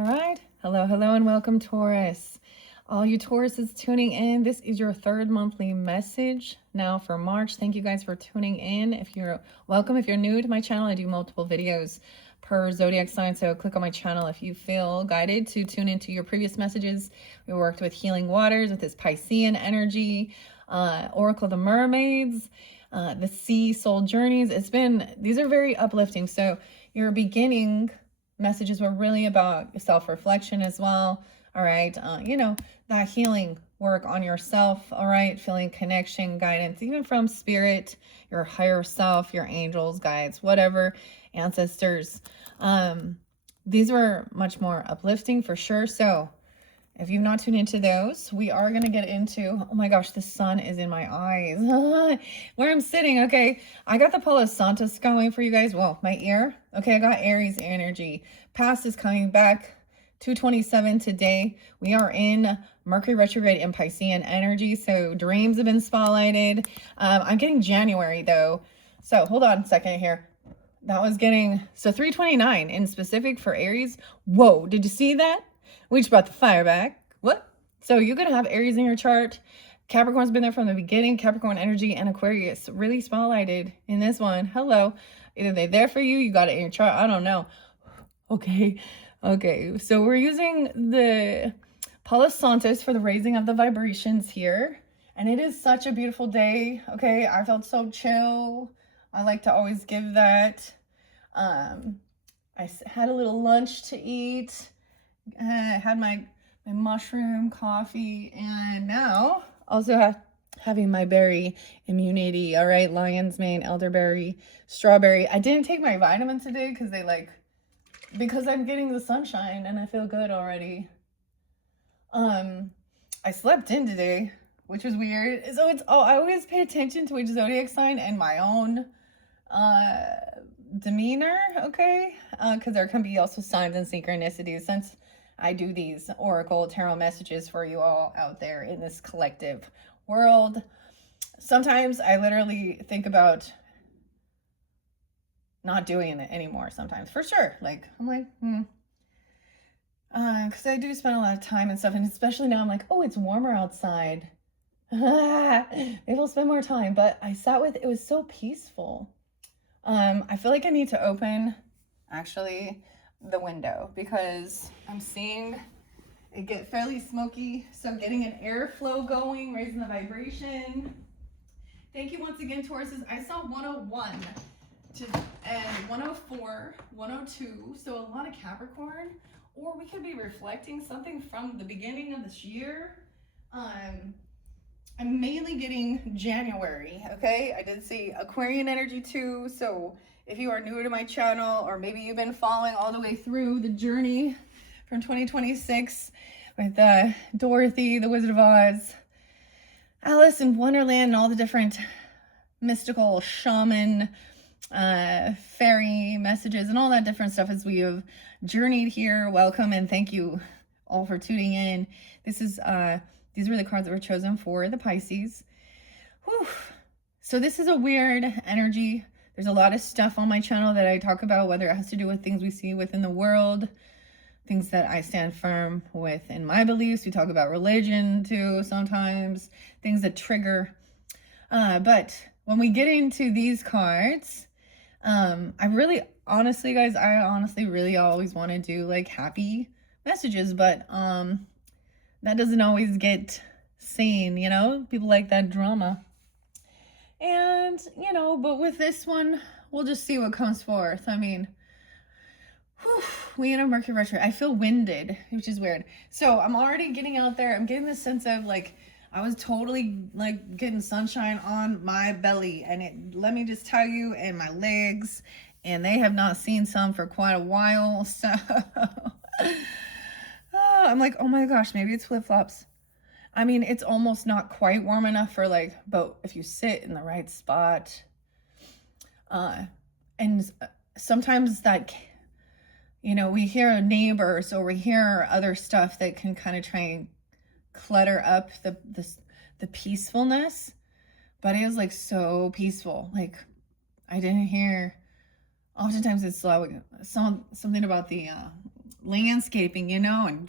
All right. Hello, hello, and welcome, Taurus. All you Tauruses tuning in, this is your third monthly message now for March. Thank you guys for tuning in. If you're welcome, if you're new to my channel, I do multiple videos per zodiac sign. So click on my channel if you feel guided to tune into your previous messages. We worked with healing waters, with this Piscean energy, Oracle of the Mermaids, the sea soul journeys. These are very uplifting. So your beginning messages were really about self-reflection as well. All right. That healing work on yourself. All right. Feeling connection, guidance, even from spirit, your higher self, your angels, guides, whatever, ancestors. These were much more uplifting for sure. So if you've not tuned into those, we are going to get into, oh my gosh, the sun is in my eyes. Where I'm sitting, okay, I got the Palo Santos going for you guys. Well, my ear, okay, I got Aries energy. Past is coming back, 227 today. We are in Mercury retrograde in Piscean energy, so dreams have been spotlighted. I'm getting January, though. So hold on a second here. That was getting, so 329 in specific for Aries. Whoa, did you see that? We just brought the fire back. What? So you're going to have Aries in your chart. Capricorn's been there from the beginning. Capricorn energy and Aquarius really spotlighted in this one. Hello. Either they're there for you, you got it in your chart. I don't know. Okay. So we're using the Palo Santos for the raising of the vibrations here. And it is such a beautiful day. Okay. I felt so chill. I like to always give that. I had a little lunch to eat. I had my mushroom coffee, and now also having my berry immunity. All right, lion's mane, elderberry, strawberry. I didn't take my vitamins today because I'm getting the sunshine and I feel good already. I slept in today, which was weird. So I always pay attention to which zodiac sign and my own demeanor, okay? Because there can be also signs and synchronicities since I do these oracle tarot messages for you all out there in this collective world. Sometimes I literally think about not doing it anymore sometimes, for sure. I'm like, because I do spend a lot of time and stuff, and especially now I'm like, oh, it's warmer outside. Maybe I'll spend more time, but it was so peaceful. I feel like I need to open, actually, the window because I'm seeing it get fairly smoky. So getting an airflow going, raising the vibration. Thank you once again, Tauruses. I saw 101 and 104, 102. So a lot of Capricorn, or we could be reflecting something from the beginning of this year. I'm mainly getting January, okay? I did see Aquarian energy too, so if you are new to my channel, or maybe you've been following all the way through the journey from 2026 with Dorothy, the Wizard of Oz, Alice in Wonderland, and all the different mystical shaman, fairy messages, and all that different stuff as we have journeyed here. Welcome, and thank you all for tuning in. These were the cards that were chosen for the Pisces. Whew. So this is a weird energy. There's a lot of stuff on my channel that I talk about, whether it has to do with things we see within the world, things that I stand firm with in my beliefs. We talk about religion too sometimes, things that trigger. But when we get into these cards, I honestly really always want to do like happy messages, but that doesn't always get seen, people like that drama. And, but with this one, we'll just see what comes forth. I mean, we in a Mercury retrograde. I feel winded, which is weird. So I'm already getting out there. I'm getting this sense of I was totally getting sunshine on my belly. And let me just tell you, and my legs, and they have not seen some for quite a while. So I'm like, oh my gosh, maybe it's flip-flops. I mean, it's almost not quite warm enough for but if you sit in the right spot, and sometimes we hear neighbors or we hear other stuff that can kind of try and clutter up the peacefulness, but it was so peaceful. I didn't hear, oftentimes it's something about the landscaping, you know, and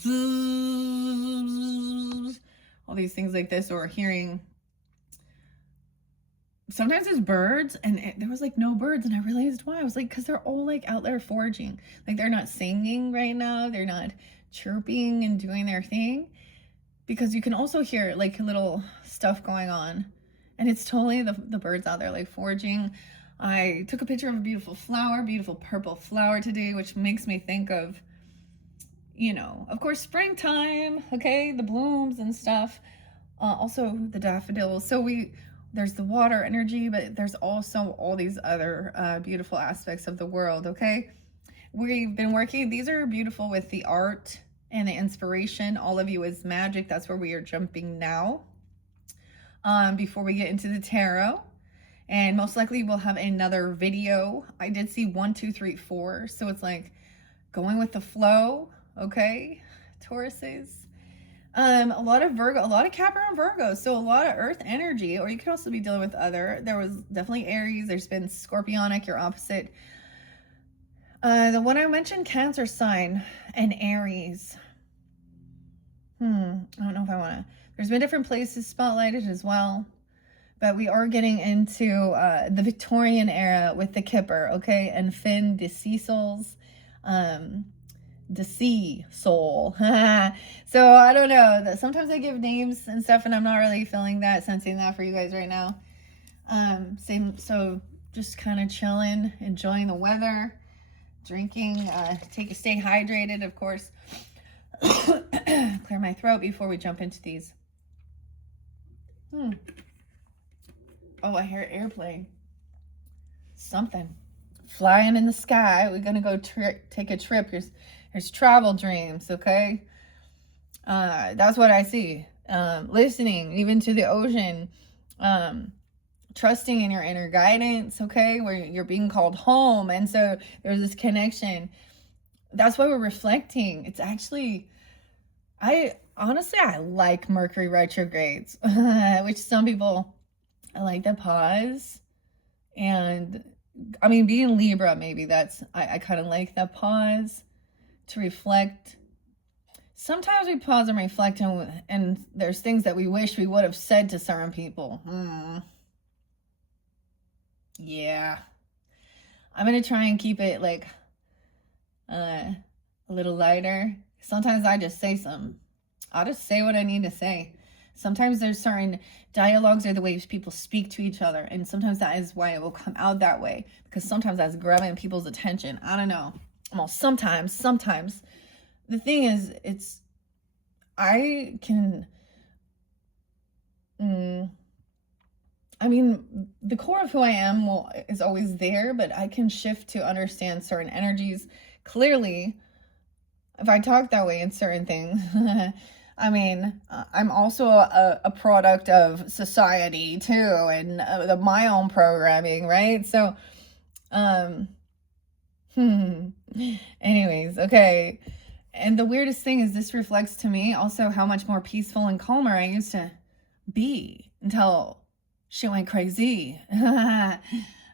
all these things like this, or hearing sometimes there's birds, and there was like no birds, and I realized why. I was like, because they're all like out there foraging. Like they're not singing right now, they're not chirping and doing their thing, because you can also hear like little stuff going on, and it's totally the birds out there like foraging. I took a picture of a beautiful flower, beautiful purple flower today, which makes me think of, you know, of course, springtime, okay, the blooms and stuff. Also the daffodils. So there's the water energy, but there's also all these other beautiful aspects of the world, okay? We've been working, these are beautiful with the art and the inspiration. All of you is magic. That's where we are jumping now. Before we get into the tarot. And most likely we'll have another video. I did see 1, 2, 3, 4. So it's like going with the flow, okay, Tauruses. A lot of Virgo, a lot of Kipper and Virgo, so a lot of earth energy, or you could also be dealing with there was definitely Aries, there's been Scorpionic, your opposite. The one I mentioned, Cancer sign and Aries. I don't know if I want to, there's been different places spotlighted as well, but we are getting into the Victorian era with the Kipper, okay, and Finn de Cecil's, the sea soul. So I don't know, that sometimes I give names and stuff and I'm not really feeling that, sensing that for you guys right now. So just kind of chilling, enjoying the weather, drinking, stay hydrated, of course. Clear my throat before we jump into these. Oh, I hear an airplane. Something flying in the sky. We're gonna go take a trip. There's travel dreams, okay? That's what I see. Listening even to the ocean, trusting in your inner guidance, okay? Where you're being called home. And so there's this connection. That's why we're reflecting. It's actually, honestly, I like Mercury retrogrades, which some people, I like the pause. And I mean, being Libra, maybe I kind of like the pause to reflect. Sometimes we pause and reflect, and there's things that we wish we would have said to certain people. Yeah. I'm going to try and keep it like a little lighter. Sometimes I'll just say what I need to say. Sometimes there's certain dialogues or the ways people speak to each other, and sometimes that is why it will come out that way, because sometimes that's grabbing people's attention. I don't know. Well, sometimes. The thing is, I mean, the core of who I am is always there, but I can shift to understand certain energies clearly if I talk that way in certain things. I mean, I'm also a product of society too, and my own programming, right? So, anyways, okay. And the weirdest thing is this reflects to me also how much more peaceful and calmer I used to be until shit went crazy.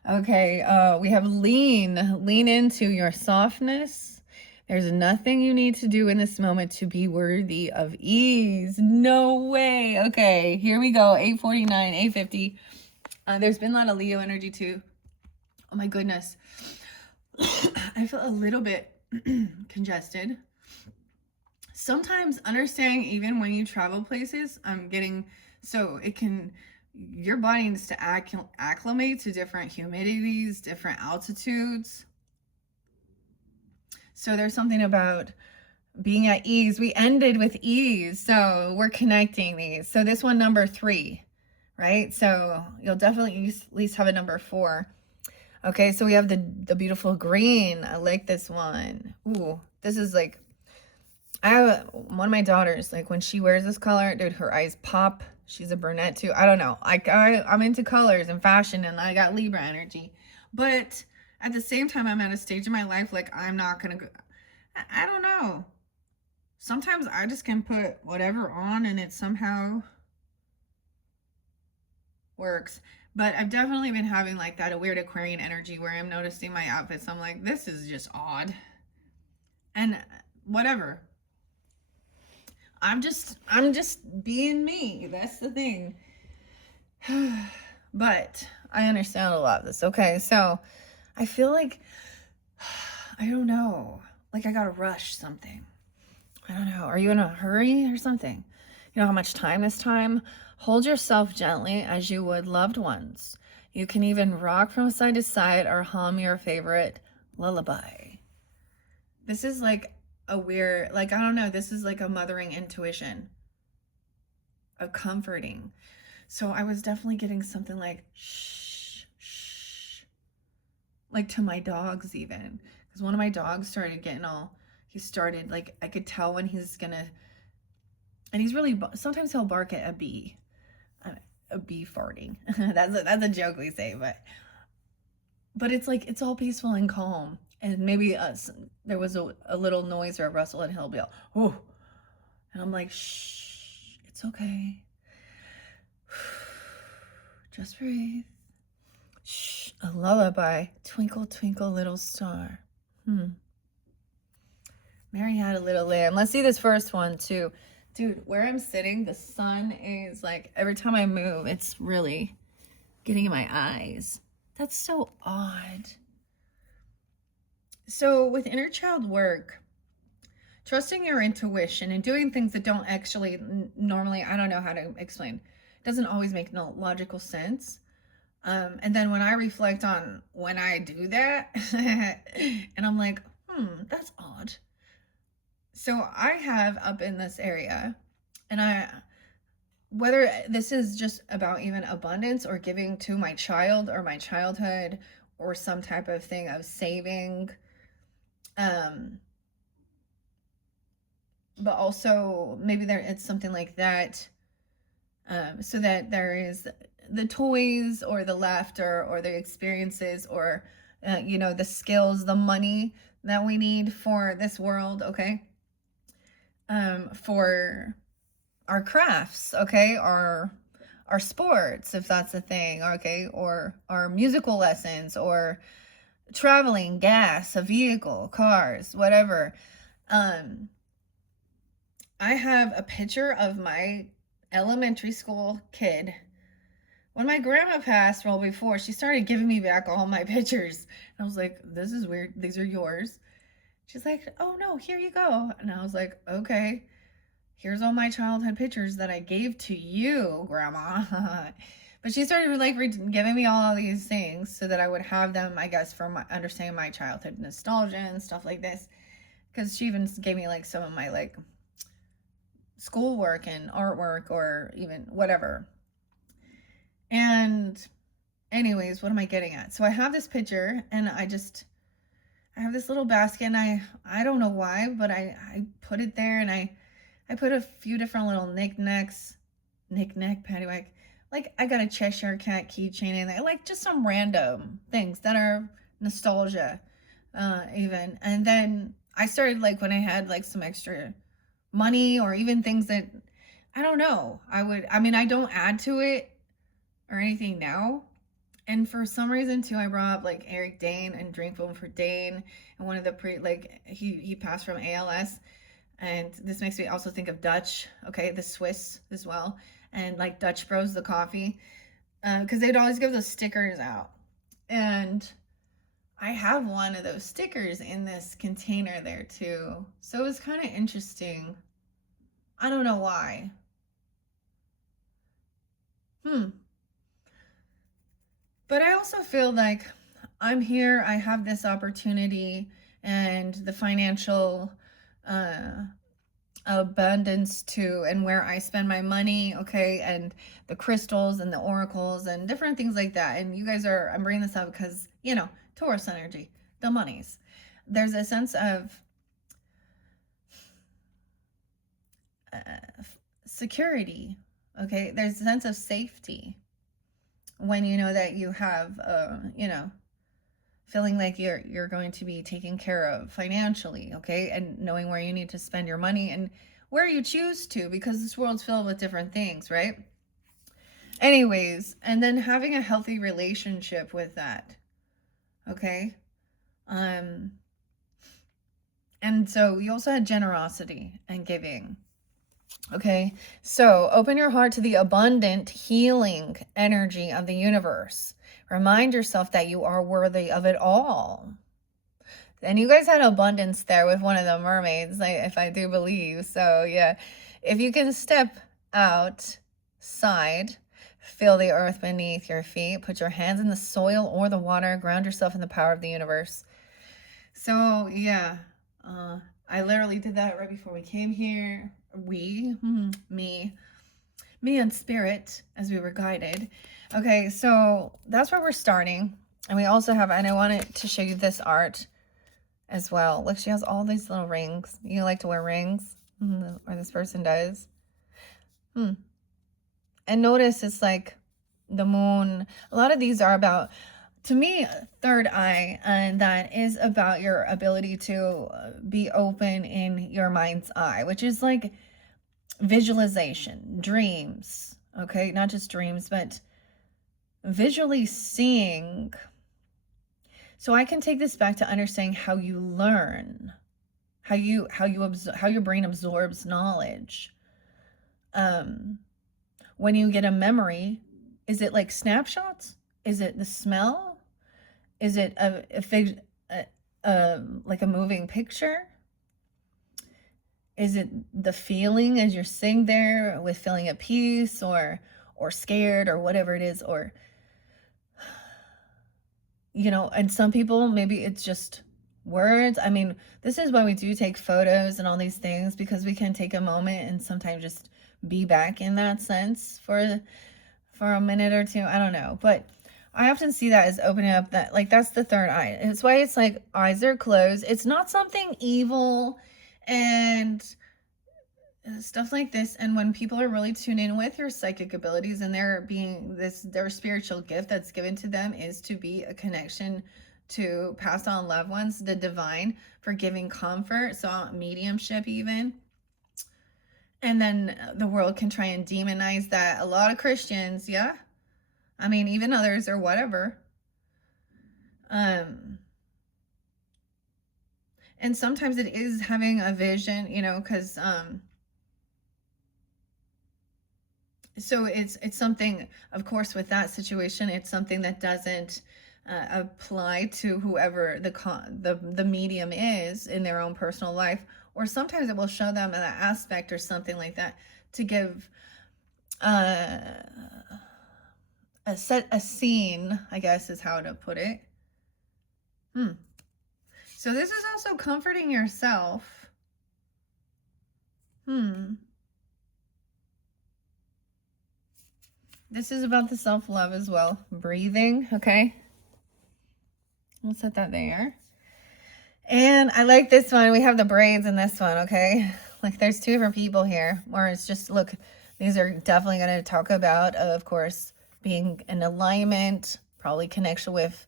Okay, we have lean into your softness. There's nothing you need to do in this moment to be worthy of ease. No way. Okay, here we go. 849, 850. There's been a lot of Leo energy too. Oh my goodness. I feel a little bit congested. Sometimes understanding even when you travel places, your body needs to acclimate to different humidities, different altitudes. So there's something about being at ease. We ended with ease, so we're connecting these. So this one, number 3, right? So you'll definitely at least have a number 4. Okay, so we have the beautiful green. I like this one. Ooh, this is like, one of my daughters, like when she wears this color, dude, her eyes pop. She's a brunette too. I don't know. I'm into colors and fashion, and I got Libra energy. But at the same time, I'm at a stage in my life, like I'm not going to go. I don't know. Sometimes I just can put whatever on and it somehow works. But I've definitely been having like that, a weird Aquarian energy where I'm noticing my outfits. I'm like, this is just odd. And whatever. I'm just being me. That's the thing. But I understand a lot of this. Okay, so I feel like I don't know. Like I gotta rush something. I don't know. Are you in a hurry or something? You know how much time is time? Hold yourself gently as you would loved ones. You can even rock from side to side or hum your favorite lullaby. This is like a weird, like, I don't know. This is like a mothering intuition, a comforting. So I was definitely getting something like shh, shh, like to my dogs even. Because one of my dogs started getting he started, like, I could tell when he's gonna, and he's really, sometimes he'll bark at a bee farting. That's a joke we say, but it's like, it's all peaceful and calm. And maybe there was a little noise or a rustle and he'll be all, oh, and I'm like, shh, it's okay. Just breathe. Shh, a lullaby. Twinkle, twinkle, little star. Mary had a little lamb. Let's see this first one too. Dude, where I'm sitting, the sun is like, every time I move, it's really getting in my eyes. That's so odd. So with inner child work, trusting your intuition and doing things that don't actually normally, I don't know how to explain, doesn't always make no logical sense. And then when I reflect on when I do that, and I'm like, that's odd. So I have up in this area, and whether this is just about even abundance or giving to my child or my childhood or some type of thing of saving, but also maybe it's something like that, so that there is the toys or the laughter or the experiences or the skills, the money that we need for this world, okay, for our crafts, okay, our sports, if that's a thing, okay, or our musical lessons, or traveling, gas, a vehicle, cars, whatever. I have a picture of my elementary school kid. When my grandma passed, well, before, she started giving me back all my pictures. And I was like, this is weird. These are yours. She's like, oh no, here you go. And I was like, okay, here's all my childhood pictures that I gave to you, Grandma. But she started like giving me all of these things so that I would have them, I guess, for understanding my childhood nostalgia and stuff like this. Because she even gave me like some of my like schoolwork and artwork or even whatever. And anyways, what am I getting at? So I have this picture and I have this little basket and I don't know why, but I put it there and I put a few different little knickknack, paddywhack. Like I got a Cheshire Cat keychain in there, like just some random things that are nostalgia, even. And then I started like when I had like some extra money or even things that, I don't know, I don't add to it or anything now. And for some reason too, I brought up like Eric Dane and Drink Boom for Dane, and one of the he passed from ALS. And this makes me also think of Dutch, okay, the Swiss as well, and like Dutch Bros, the coffee, because they'd always give those stickers out. And I have one of those stickers in this container there too. So it was kind of interesting. I don't know why. But I also feel like I'm here, I have this opportunity and the financial abundance too, and where I spend my money, okay, and the crystals and the oracles and different things like that. And you guys I'm bringing this up because, Taurus energy, the monies. There's a sense of security, okay? There's a sense of safety when you know that you have, feeling like you're going to be taken care of financially, okay? And knowing where you need to spend your money and where you choose to, because this world's filled with different things, right? Anyways, and then having a healthy relationship with that, okay? And so you also had generosity and giving. Okay, so open your heart to the abundant healing energy of the universe. Remind yourself that you are worthy of it all. And you guys had abundance there with one of the mermaids, if I do believe. So yeah, if you can step outside, feel the earth beneath your feet, put your hands in the soil or the water, ground yourself in the power of the universe. So yeah, I literally did that right before we came here. Me and spirit, as we were guided. Okay, so that's where we're starting. And we also have, and I wanted to show you this art as well. Look, she has all these little rings. You like to wear rings? Or this person does. And notice it's like the moon. A lot of these are about, to me, third eye, and that is about your ability to be open in your mind's eye, which is like visualization, dreams, okay? Not just dreams, but visually seeing. So I can take this back to understanding how you learn, how your brain absorbs knowledge. When you get a memory, is it like snapshots? Is it the smell? Is it like a moving picture? Is it the feeling as you're sitting there with feeling at peace or scared or whatever it is? Or, you know, and some people, maybe it's just words. I mean, this is why we do take photos and all these things, because we can take a moment and sometimes just be back in that sense for a minute or two. I don't know. But I often see that as opening up that, like, that's the third eye. It's why it's like eyes are closed. It's not something evil and stuff like this. And when people are really tuned in with your psychic abilities and they're being their spiritual gift that's given to them is to be a connection to pass on loved ones, the divine, for giving comfort, so mediumship even. And then the world can try and demonize that. A lot of Christians, yeah, I mean, even others or whatever. And sometimes it is having a vision, you know, because so it's something, of course, with that situation, it's something that doesn't apply to whoever the medium is in their own personal life, or sometimes it will show them an aspect or something like that to give a scene, I guess is how to put it. So this is also comforting yourself. This is about the self-love as well. Breathing, okay? We'll set that there. And I like this one. We have the braids in this one, okay? Like there's two different people here where it's just, look, these are definitely going to talk about, of course, being in alignment, probably connection with,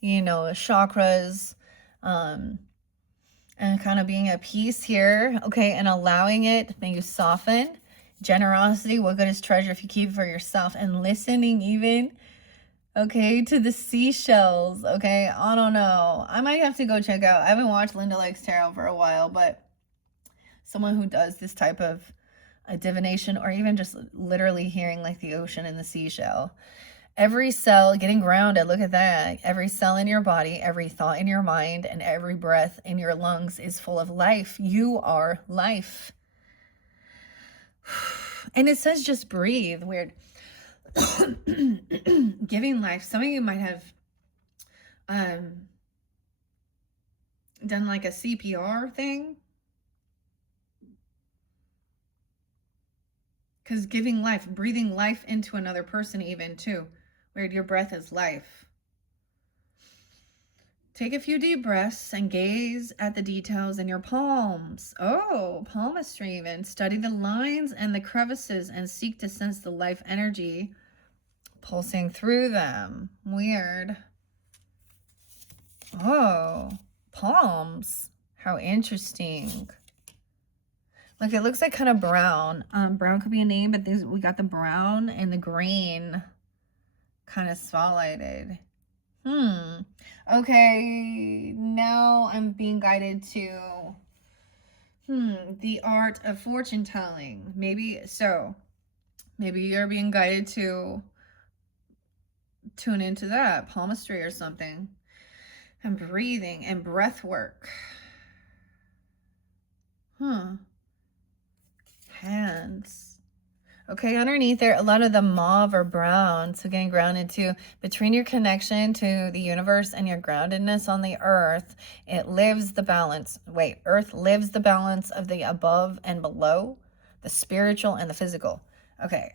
you know, chakras, and kind of being at peace here, okay? And allowing it, may you soften. Generosity, what good is treasure if you keep it for yourself? And listening even, okay, to the seashells, okay? I don't know. I might have to go check out. I haven't watched Linda Likes Tarot for a while, but someone who does this type of a divination, or even just literally hearing like the ocean and the seashell. Every cell getting grounded, look at that. Every cell in your body, every thought in your mind, and every breath in your lungs is full of life. You are life. And it says just breathe. Weird. Giving life. Some of you might have done like a CPR thing. Because giving life, breathing life into another person even too. Weird, your breath is life. Take a few deep breaths and gaze at the details in your palms. Oh, palmistry even. Study the lines and the crevices and seek to sense the life energy pulsing through them. Weird. Oh, palms. How interesting. Look, it looks like kind of brown. Brown could be a name, but we got the brown and the green kind of spotlighted. Okay, now I'm being guided to The art of fortune telling. Maybe so. Maybe you're being guided to tune into that, palmistry or something. And breathing and breath work. Hands. Okay, underneath there, a lot of the mauve or brown. So getting grounded to between your connection to the universe and your groundedness on the earth, it lives the balance. Wait, earth lives the balance of the above and below, the spiritual and the physical. Okay,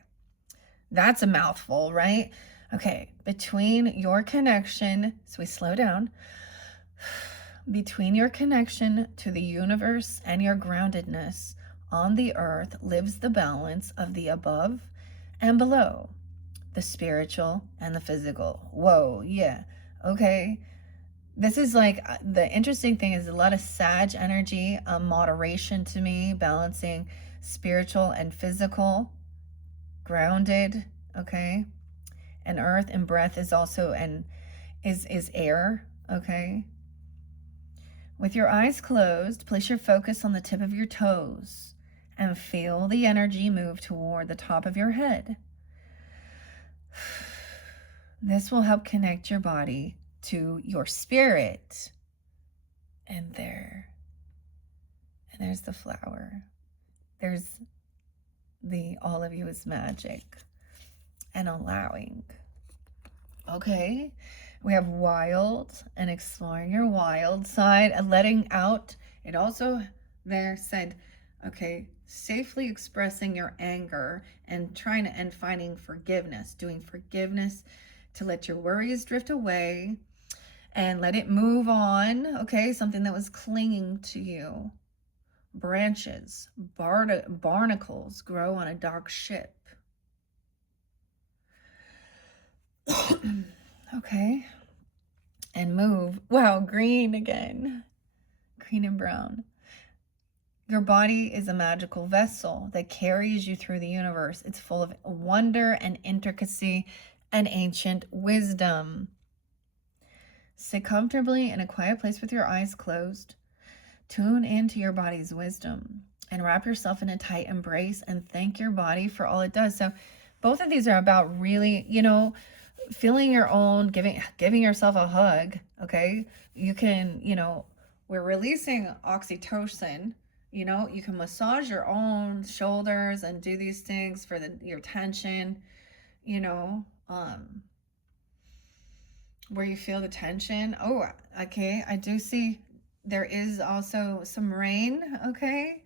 that's a mouthful, right? Okay, between your connection, so we slow down, between your connection to the universe and your groundedness on the earth lives the balance of the above and below, the spiritual and the physical. Whoa, yeah, okay. This is like the interesting thing is a lot of Sag energy, moderation to me, balancing spiritual and physical, grounded, okay. And earth and breath is also is air, okay. With your eyes closed, place your focus on the tip of your toes and feel the energy move toward the top of your head. This will help connect your body to your spirit. And there's the flower. There's the all of you is magic and allowing. Okay, we have wild and exploring your wild side and letting out. It also there said, okay, safely expressing your anger and trying to and finding forgiveness, doing forgiveness to let your worries drift away and let it move on. Okay, something that was clinging to you. Branches, barnacles grow on a dark ship. Okay. And move. Wow, green again. Green and brown. Your body is a magical vessel that carries you through the universe. It's full of wonder and intricacy and ancient wisdom. Sit comfortably in a quiet place with your eyes closed. Tune into your body's wisdom and wrap yourself in a tight embrace and thank your body for all it does. So both of these are about really, feeling your own, giving yourself a hug. Okay, you can, we're releasing oxytocin. You can massage your own shoulders and do these things for your tension, where you feel the tension. Oh, okay, I do see there is also some rain. Okay,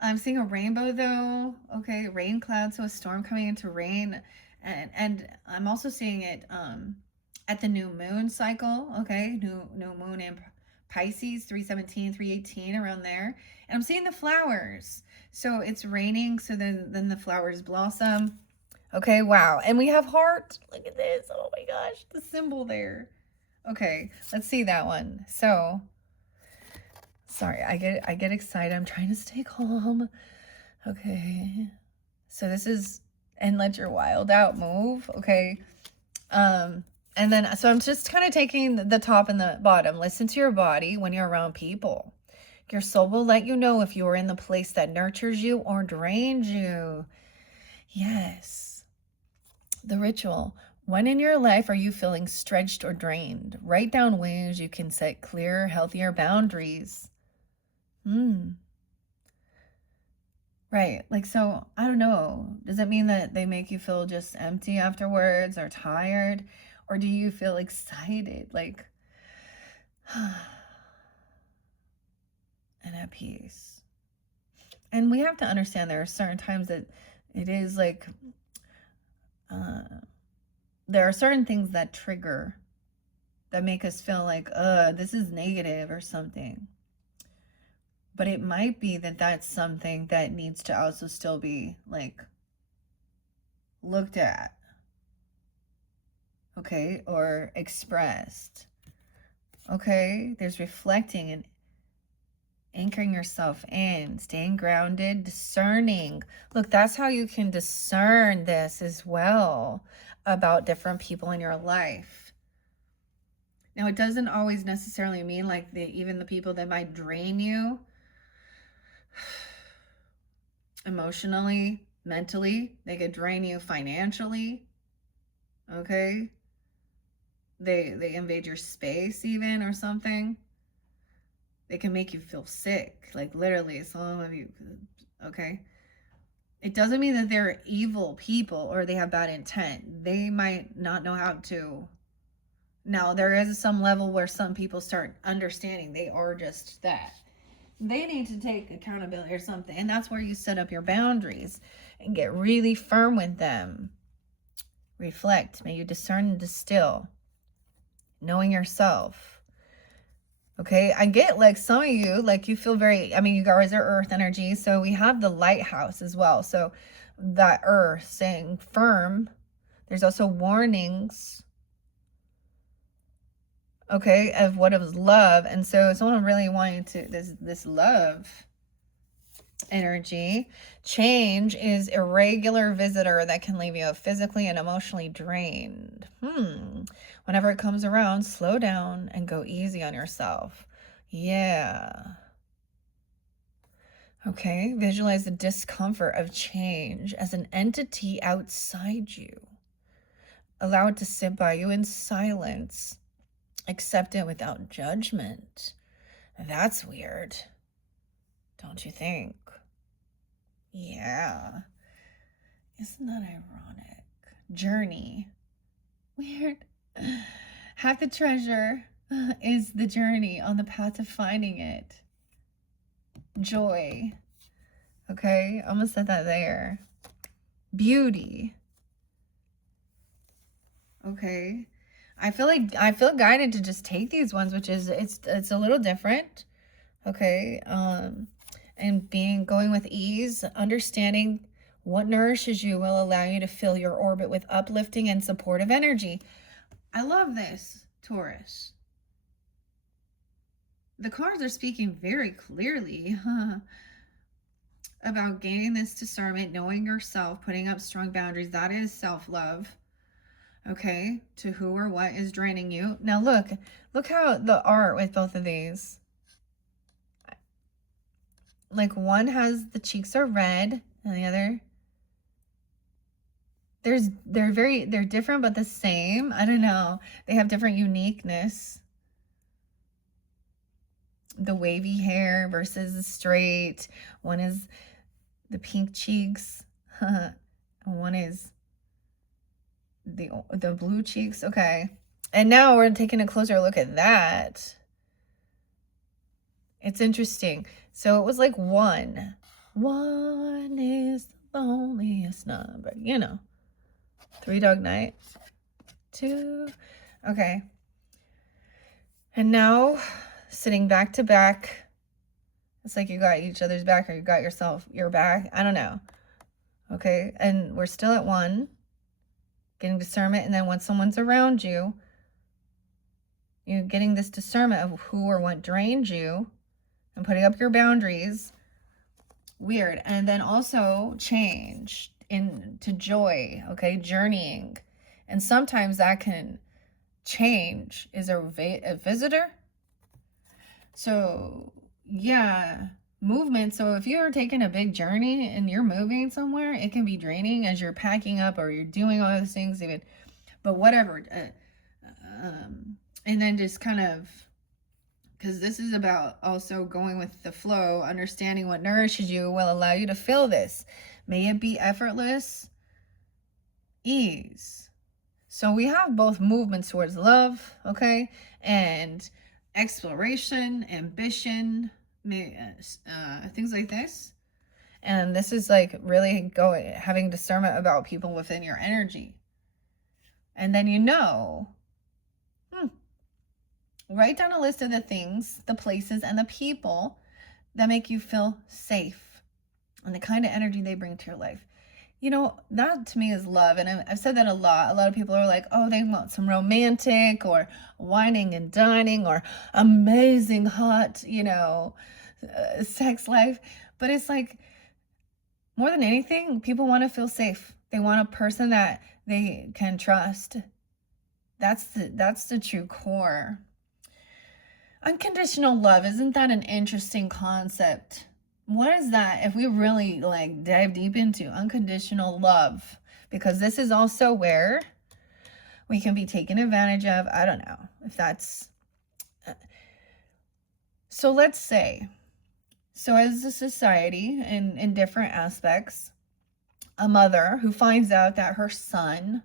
I'm seeing a rainbow though. Okay, rain clouds, so a storm coming into rain. And I'm also seeing it at the new moon cycle. Okay, new moon in Pisces, 317, 318, around there. And I'm seeing the flowers. So it's raining, so then the flowers blossom. Okay, wow. And we have heart. Look at this. Oh my gosh, the symbol there. Okay, let's see that one. So, sorry, I get excited. I'm trying to stay calm. Okay. So this is, and let your wild out move. Okay. And then, so I'm just kind of taking the top and the bottom. Listen to your body when you're around people. Your soul will let you know if you are in the place that nurtures you or drains you. Yes. The ritual. When in your life are you feeling stretched or drained? Write down ways you can set clearer, healthier boundaries. Right. Like, so I don't know. Does it mean that they make you feel just empty afterwards or tired? Or do you feel excited? Like, and at peace. And we have to understand there are certain times that it is like, there are certain things that trigger, that make us feel like, this is negative or something. But it might be that that's something that needs to also still be like looked at, okay, or expressed. Okay, there's reflecting and anchoring yourself in, staying grounded, discerning. Look, that's how you can discern this as well about different people in your life. Now, it doesn't always necessarily mean like even the people that might drain you. Emotionally, mentally, they could drain you financially. Okay? They invade your space even or something. They can make you feel sick. Like literally, some of you, okay? It doesn't mean that they're evil people or they have bad intent. They might not know how to. Now, there is some level where some people start understanding they are just that. They need to take accountability or something. And that's where you set up your boundaries and get really firm with them. Reflect. May you discern and distill. Knowing yourself. Okay, I get like some of you, like you feel very, I mean, you guys are earth energy. So we have the lighthouse as well. So that earth saying firm. There's also warnings, okay, of what is love. And so someone really wanting to, this love energy. Change is a regular visitor that can leave you physically and emotionally drained. Whenever it comes around, slow down and go easy on yourself. Yeah. Okay, visualize the discomfort of change as an entity outside you. Allow it to sit by you in silence. Accept it without judgment. That's weird, don't you think? Yeah. Isn't that ironic? Journey. Weird. Half the treasure is the journey on the path to finding it. Joy. Okay, I almost said that there. Beauty. Okay. I feel guided to just take these ones, which is it's a little different. Okay. And going with ease, understanding what nourishes you will allow you to fill your orbit with uplifting and supportive energy. I love this, Taurus. The cards are speaking very clearly about gaining this discernment, knowing yourself, putting up strong boundaries. That is self-love. Okay, to who or what is draining you. Now look how the art with both of these. Like one has the cheeks are red and the other they're different but the same. I don't know. They have different uniqueness. The wavy hair versus the straight. One is the pink cheeks. And one is the blue cheeks. Okay. And now we're taking a closer look at that. It's interesting. So it was like one. One is the loneliest number, you know. 3 Dog Night. 2. Okay. And now sitting back to back. It's like you got each other's back or you got your back. I don't know. Okay. And we're still at 1. Getting discernment. And then when someone's around you, you're getting this discernment of who or what drains you and putting up your boundaries. Weird. And then also change into joy. Okay. Journeying. And sometimes that can change is a visitor. So yeah, movement. So if you're taking a big journey and you're moving somewhere, it can be draining as you're packing up or you're doing all those things even, but whatever. And then just kind of, because this is about also going with the flow, understanding what nourishes you will allow you to feel this. May it be effortless ease. So we have both movements towards love, okay, and exploration, ambition, things like this. And this is like really having discernment about people within your energy. And then write down a list of the things, the places, and the people that make you feel safe and the kind of energy they bring to your life. You know, that to me is love. And I've said that a lot. A lot of people are like, oh, they want some romantic or whining and dining or amazing hot, sex life. But it's like, more than anything, people want to feel safe. They want a person that they can trust. That's the true core. Unconditional love, isn't that an interesting concept? What is that if we really like dive deep into unconditional love? Because this is also where we can be taken advantage of. I don't know if that's... So let's say, so as a society in different aspects, a mother who finds out that her son,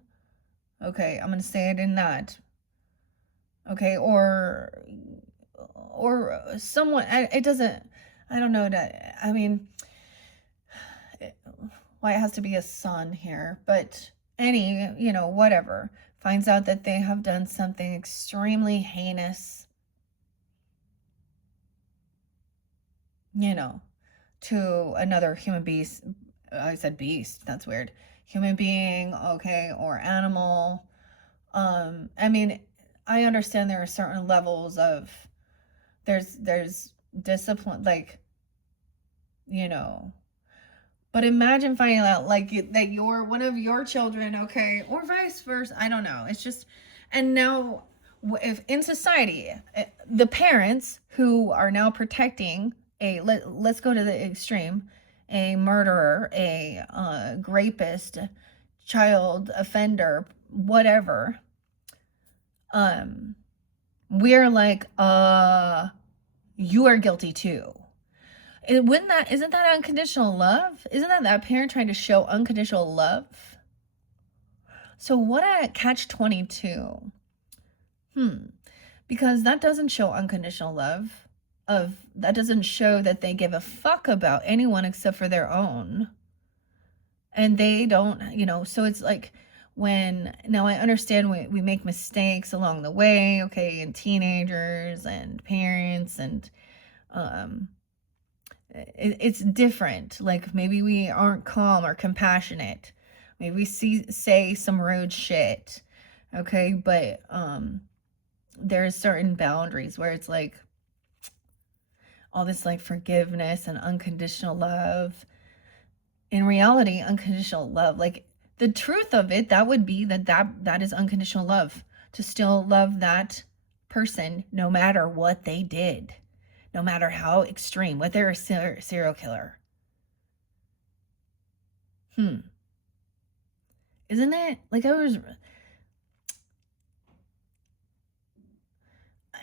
okay, I'm going to say it in that, okay, or someone, it doesn't, I don't know that, I mean, why it has to be a son here, but any, whatever, finds out that they have done something extremely heinous, to another human beast. I said beast, that's weird. Human being, okay, or animal. I mean, I understand there are certain levels of, there's discipline, like, but imagine finding out like that you're one of your children, okay, or vice versa. I don't know. It's just, and now if in society, the parents who are now protecting let's go to the extreme, a murderer, a rapist, child offender, whatever, we're like, you are guilty too. Isn't that unconditional love? Isn't that parent trying to show unconditional love? So what a catch-22. Because that doesn't show unconditional love. That doesn't show that they give a fuck about anyone except for their own. And they don't, so it's like, now I understand we make mistakes along the way, okay, and teenagers and parents, and it's different. Like maybe we aren't calm or compassionate. Maybe we say some rude shit, okay, but there's certain boundaries where it's like all this like forgiveness and unconditional love. In reality, unconditional love, like the truth of it, that would be that is unconditional love, to still love that person no matter what they did, no matter how extreme, whether they're a serial killer. Isn't it? Like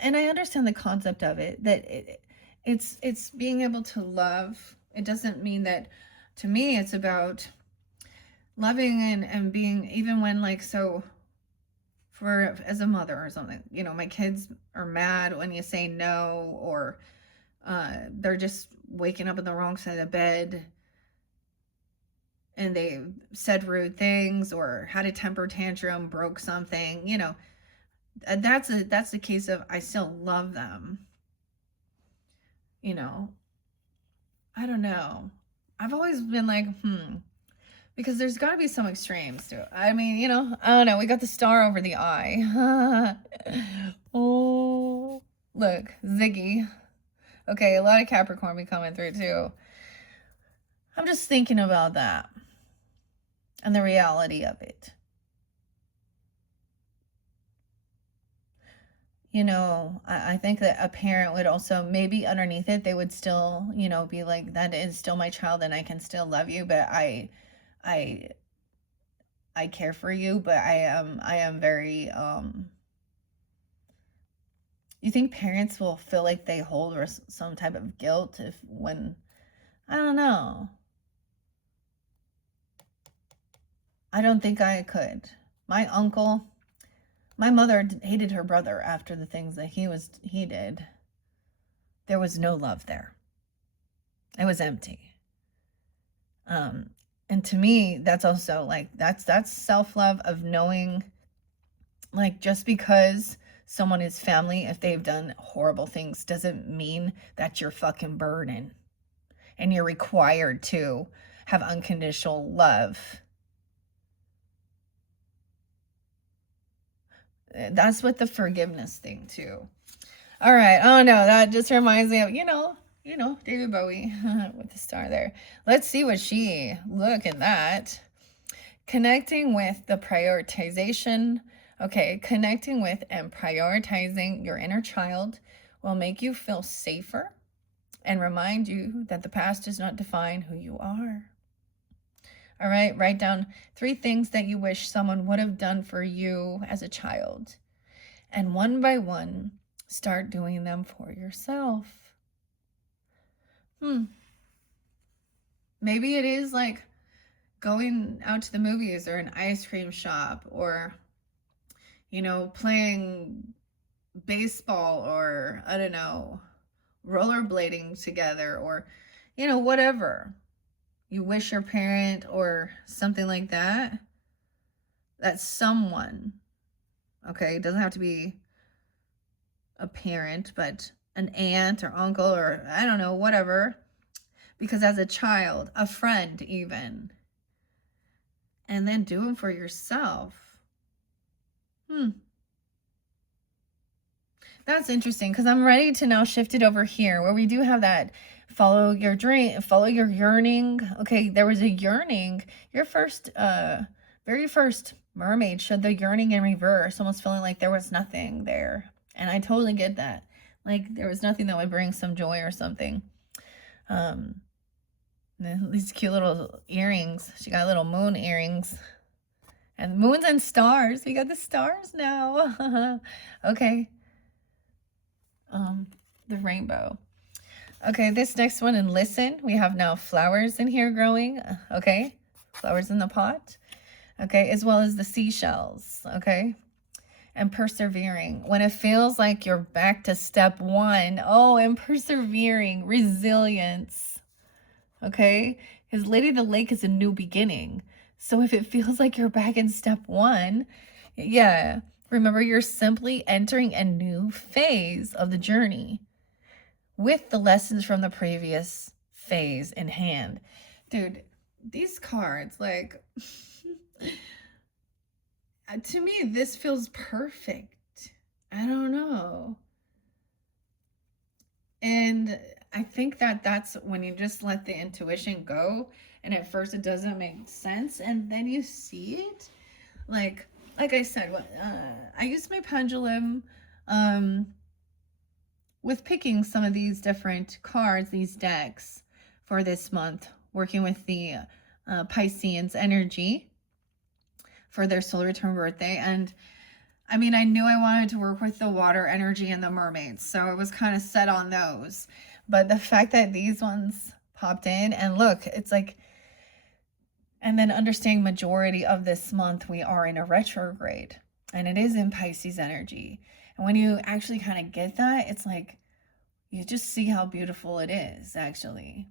and I understand the concept of it, that it's being able to love. It doesn't mean that, to me, it's about loving and being, even when like, so for, as a mother or something, my kids are mad when you say no, or they're just waking up in the wrong side of the bed and they said rude things or had a temper tantrum, broke something, that's the case of I still love them. I don't know. I've always been like, because there's got to be some extremes to it. I mean, I don't know. We got the star over the eye. Oh, look, Ziggy. Okay, a lot of Capricorn be coming through too. I'm just thinking about that and the reality of it. I think that a parent would also, maybe underneath it, they would still, be like, that is still my child and I can still love you, but I care for you, but I am very, you think parents will feel like they hold some type of guilt I don't know. I don't think I could. My mother hated her brother after the things that he did. There was no love there. It was empty. And to me, that's also like, that's self-love, of knowing, like, just because someone is family, if they've done horrible things, doesn't mean that's your fucking burden and you're required to have unconditional love. That's what the forgiveness thing too. All right. Oh no, that just reminds me of, David Bowie with the star there. Let's see what look at that. Connecting with the prioritization. Okay, connecting with and prioritizing your inner child will make you feel safer and remind you that the past does not define who you are. All right, write down 3 things that you wish someone would have done for you as a child. And one by one, start doing them for yourself. Maybe it is like going out to the movies or an ice cream shop, or, you know, playing baseball, or, I don't know, rollerblading together, or, you know, whatever. You wish your parent or something like that. That's someone. Okay, it doesn't have to be a parent, but an aunt or uncle, or I don't know, whatever. Because as a child, a friend even. And then do them for yourself. That's interesting, because I'm ready to now shift it over here where we do have that follow your dream, follow your yearning. Okay, there was a yearning. Your very first mermaid showed the yearning in reverse, almost feeling like there was nothing there. And I totally get that. Like there was nothing that would bring some joy or something. These cute little earrings. She got little moon earrings. And moons and stars. We got the stars now. Okay. The rainbow. Okay, this next one, and listen, we have now flowers in here growing. Okay, flowers in the pot. Okay, as well as the seashells. Okay, and persevering. When it feels like you're back to step 1. Oh, and persevering, resilience. Okay, because Lady the Lake is a new beginning. So if it feels like you're back in step 1, yeah, remember you're simply entering a new phase of the journey with the lessons from the previous phase in hand. Dude, these cards, like, to me, this feels perfect. I don't know. And I think that that's when you just let the intuition go, and at first it doesn't make sense, and then you see it. Like I said, I used my pendulum with picking some of these different cards, these decks, for this month, working with the Pisceans energy for their solar return birthday. And I mean, I knew I wanted to work with the water energy and the mermaids, so I was kind of set on those. But the fact that these ones popped in, and look, it's like, and then understanding majority of this month we are in a retrograde, and it is in Pisces energy. And when you actually kind of get that, it's like you just see how beautiful it is, actually.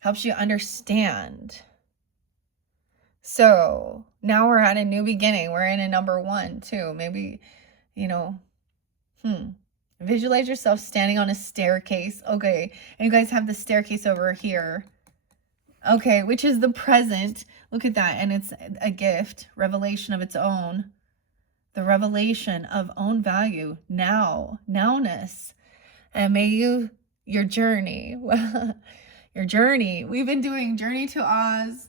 Helps you understand. So now we're at a new beginning. We're in a number 1 too. Maybe, you know, visualize yourself standing on a staircase. Okay, and you guys have the staircase over here. Okay, which is the present. Look at that. And it's a gift, revelation of its own. The revelation of own value, nowness. And may your journey, your journey. We've been doing Journey to Oz,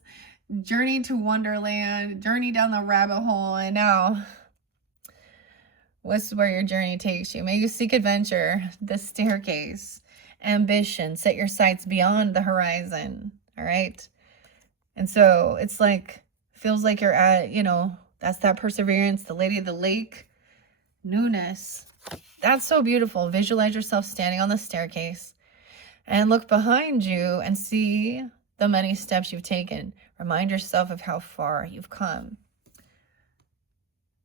Journey to Wonderland, Journey down the rabbit hole, and now what's where your journey takes you. May you seek adventure, the staircase, ambition, set your sights beyond the horizon. All right. And so it's like, feels like you're at, you know, that's that perseverance, the Lady of the Lake, newness. That's so beautiful. Visualize yourself standing on the staircase and look behind you and see the many steps you've taken. Remind yourself of how far you've come.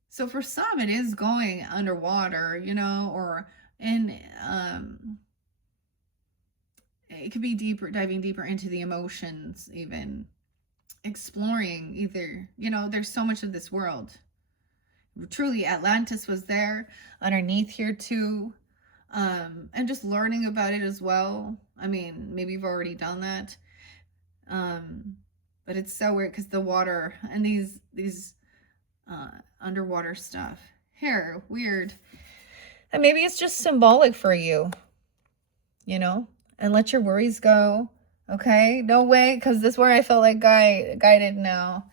So for some, it is going underwater, you know, or in, it could be deeper, diving deeper into the emotions, even exploring either, you know, there's so much of this world. Truly, Atlantis was there underneath here too. And just learning about it as well. I mean, maybe you've already done that. But it's so weird because the water and these underwater stuff. Here, weird. And maybe it's just symbolic for you, you know, and let your worries go. Okay, no way, because this is where I felt like guided now.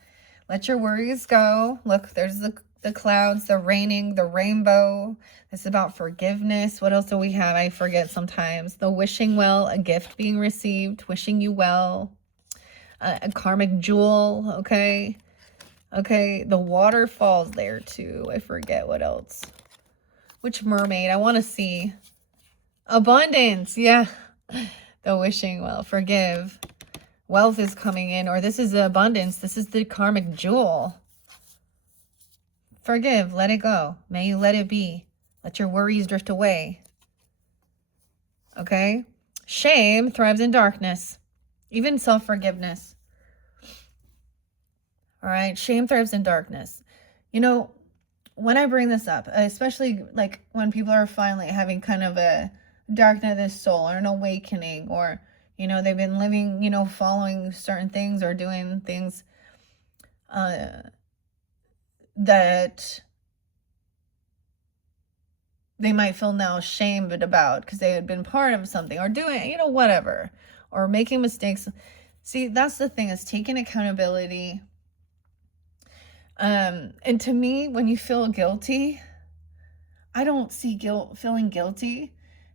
Let your worries go. Look, there's the the clouds, the raining, the rainbow. This is about forgiveness. What else do we have? I forget sometimes. The wishing well, a gift being received, wishing you well. A karmic jewel, okay? Okay, the waterfalls there too. I forget what else. Which mermaid? I want to see. Abundance, yeah. The wishing well, forgive. Wealth is coming in, or this is the abundance. This is the karmic jewel. Forgive, let it go. May you let it be. Let your worries drift away. Okay? Shame thrives in darkness. Even self-forgiveness. All right? Shame thrives in darkness. You know, when I bring this up, especially like when people are finally having kind of a dark night of the soul or an awakening, or, you know, they've been living, you know, following certain things or doing things that they might feel now ashamed about because they had been part of something or doing, you know, whatever, or making mistakes. See, that's the thing, is taking accountability. And to me, when you feel guilty, I don't see feeling guilty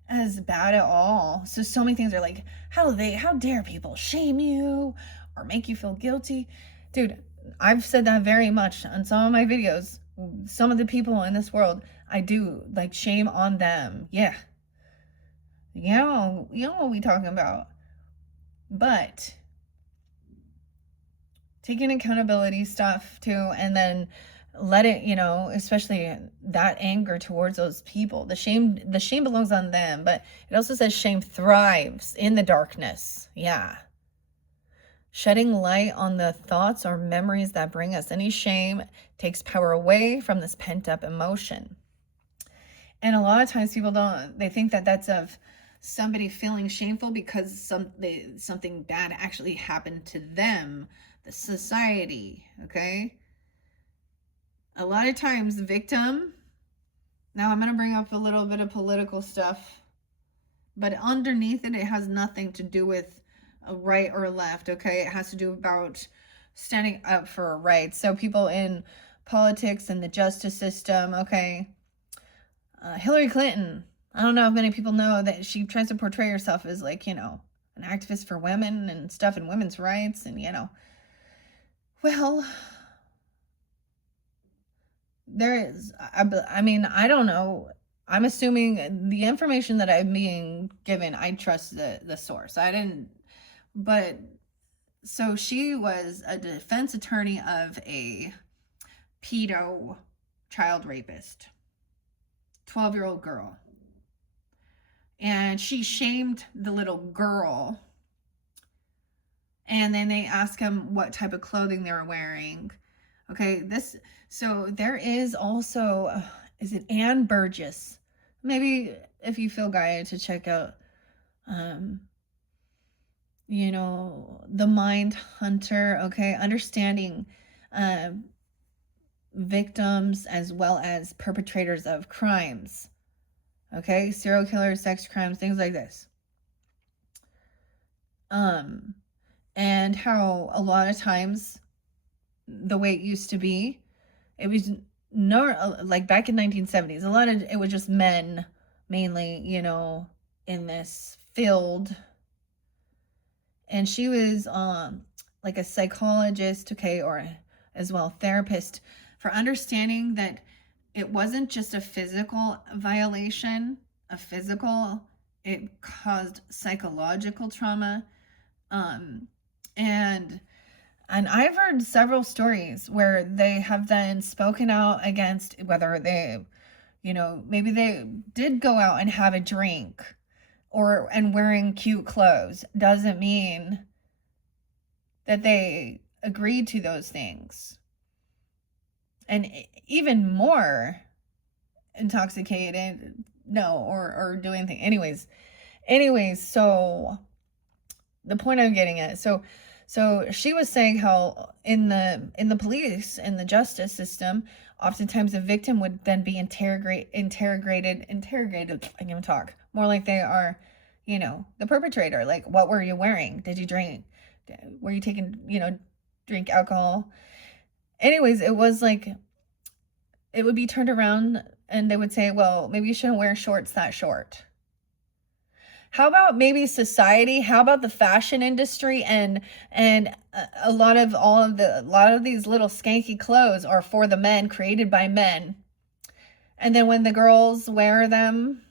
as bad at all. So many things are like, how dare people shame you or make you feel guilty? Dude, I've said that very much on some of my videos. Some of the people in this world, I do like shame on them. Yeah. You know what we talking about. But taking accountability stuff too, and then let it, you know, especially that anger towards those people. The shame belongs on them, but it also says shame thrives in the darkness. Yeah. Shedding light on the thoughts or memories that bring us any shame takes power away from this pent-up emotion. And a lot of times people they think that that's of somebody feeling shameful because something bad actually happened to them, the society, okay? A lot of times the victim, now I'm going to bring up a little bit of political stuff, but underneath it, it has nothing to do with a right or left, okay? It has to do about standing up for rights. So people in politics and the justice system, okay? Hillary Clinton, I don't know if many people know that she tries to portray herself as like, you know, an activist for women and stuff and women's rights and, you know, well, there is, I mean, I don't know. I'm assuming the information that I'm being given, I trust the source. I didn't, but so she was a defense attorney of a pedo child rapist, 12-year-old girl. And she shamed the little girl. And then they asked him what type of clothing they were wearing. Okay, so there is also, is it Ann Burgess? Maybe if you feel guided to check out, you know, The Mind Hunter, okay, understanding victims as well as perpetrators of crimes, okay, serial killers, sex crimes, things like this. And how a lot of times the way it used to be, it was no, like back in 1970s, a lot of it was just men mainly, you know, in this field. And she was like a psychologist, okay, or as well therapist, for understanding that it wasn't just a physical violation, it caused psychological trauma. And I've heard several stories where they have then spoken out against whether they, you know, maybe they did go out and have a drink and wearing cute clothes doesn't mean that they agreed to those things. And even more intoxicated, no, or doing things. Anyways, so the point I'm getting at, so she was saying how in the police, in the justice system, oftentimes the victim would then be interrogated, I can't even talk, more like they are, you know, the perpetrator. Like, what were you wearing? Did you drink? Were you taking, you know, drink alcohol? Anyways, it was like it would be turned around and they would say, well, maybe you shouldn't wear shorts that short. How about maybe society? How about the fashion industry and a lot of these little skanky clothes are for the men, created by men. And then when the girls wear them,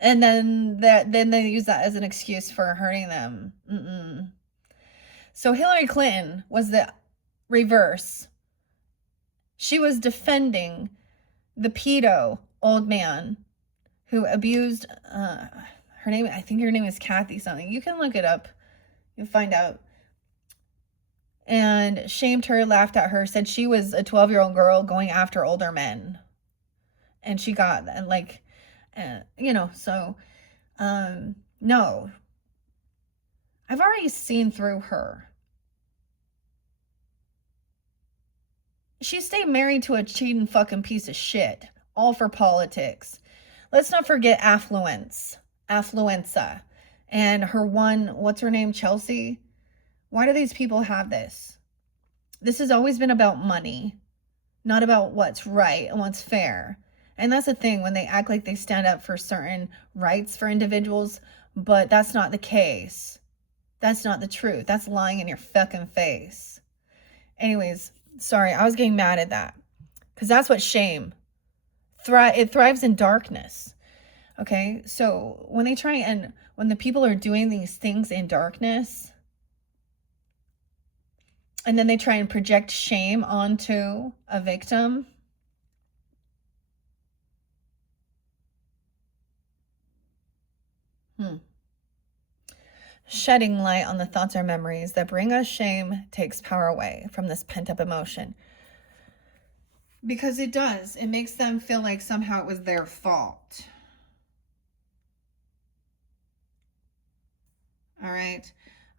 and then they use that as an excuse for hurting them. So Hillary Clinton was the reverse. She was defending the pedo old man who abused her name. I think her name is Kathy something. You can look it up. You'll find out. And shamed her, laughed at her, said she was a 12-year-old girl going after older men. And she got, and like, so, no. I've already seen through her. She stayed married to a cheating fucking piece of shit, all for politics. Let's not forget affluenza, and her one, what's her name, Chelsea? Why do these people have this? This has always been about money, not about what's right and what's fair. And that's the thing, when they act like they stand up for certain rights for individuals, but that's not the case. That's not the truth. That's lying in your fucking face. Anyways, sorry, I was getting mad at that. Because that's what shame, it thrives in darkness. Okay, so when they try and when the people are doing these things in darkness, and then they try and project shame onto a victim, shedding light on the thoughts or memories that bring us shame takes power away from this pent-up emotion. Because it does. It makes them feel like somehow it was their fault. All right.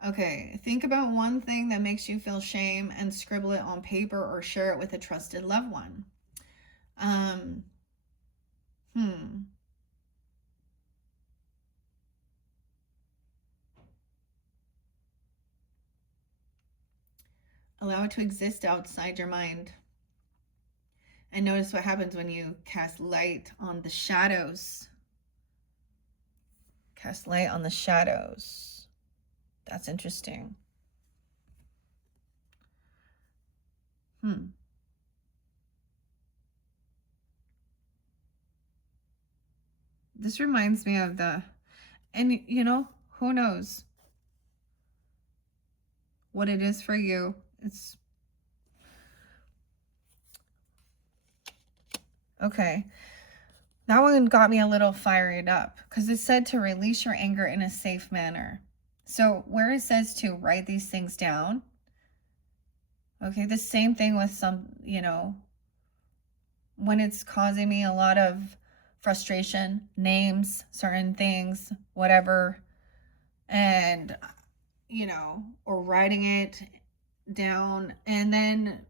Okay. Think about one thing that makes you feel shame and scribble it on paper or share it with a trusted loved one. Allow it to exist outside your mind. And notice what happens when you cast light on the shadows. Cast light on the shadows. That's interesting. This reminds me of and who knows what it is for you. It's okay. That one got me a little fired up because it said to release your anger in a safe manner. So where it says to write these things down, okay, the same thing with some, when it's causing me a lot of frustration, names, certain things, whatever, and, or writing it down, and then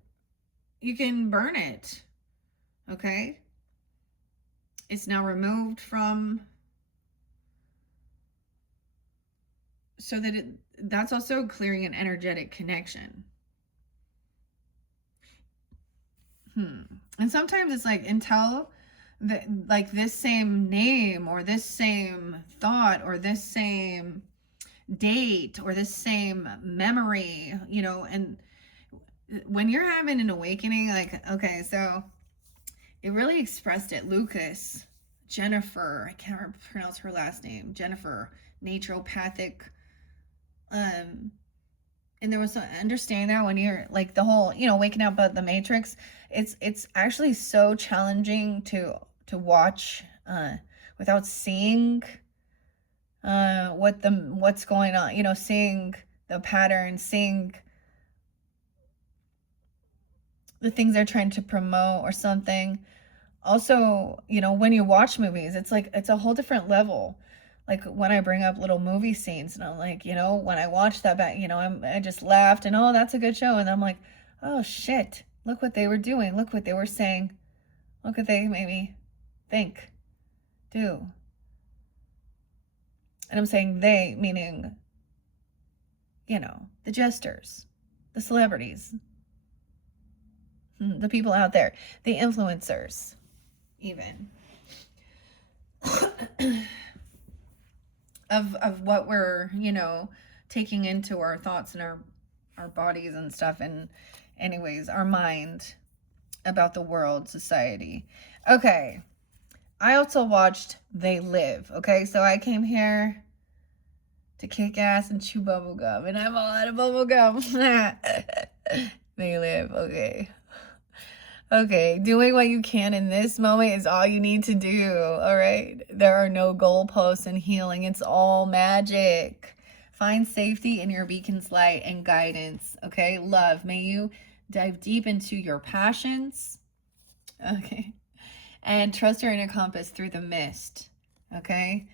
you can burn it, okay? It's now removed from, so that that's also clearing an energetic connection. And sometimes it's like until like this same name or this same thought or this same date or this same memory, and when you're having an awakening, like, okay, so it really expressed it. Lucas, Jennifer, I can't pronounce her last name, Jennifer, naturopathic, and there was understanding that when you're like the whole, waking up at the Matrix, it's actually so challenging to watch without seeing what's going on, seeing the pattern, seeing the things they're trying to promote or something. Also, when you watch movies, it's like it's a whole different level. Like when I bring up little movie scenes and I'm like, when I watched that back, I just laughed and, oh, that's a good show. And I'm like, oh shit, look what they were doing. Look what they were saying. Look what they made me think, do. And I'm saying they, meaning, the jesters, the celebrities. the people out there, the influencers, even of what we're, you know, taking into our thoughts and our bodies and stuff, and anyways, our mind about the world, society. Okay, I also watched They Live. Okay, so I came here to kick ass and chew bubble gum, and I'm all out of bubble gum. They Live. Okay. Okay, doing what you can in this moment is all you need to do, all right? There are no goalposts in healing. It's all magic. Find safety in your beacon's light and guidance, okay? Love, may you dive deep into your passions, okay? And trust your inner compass through the mist, okay?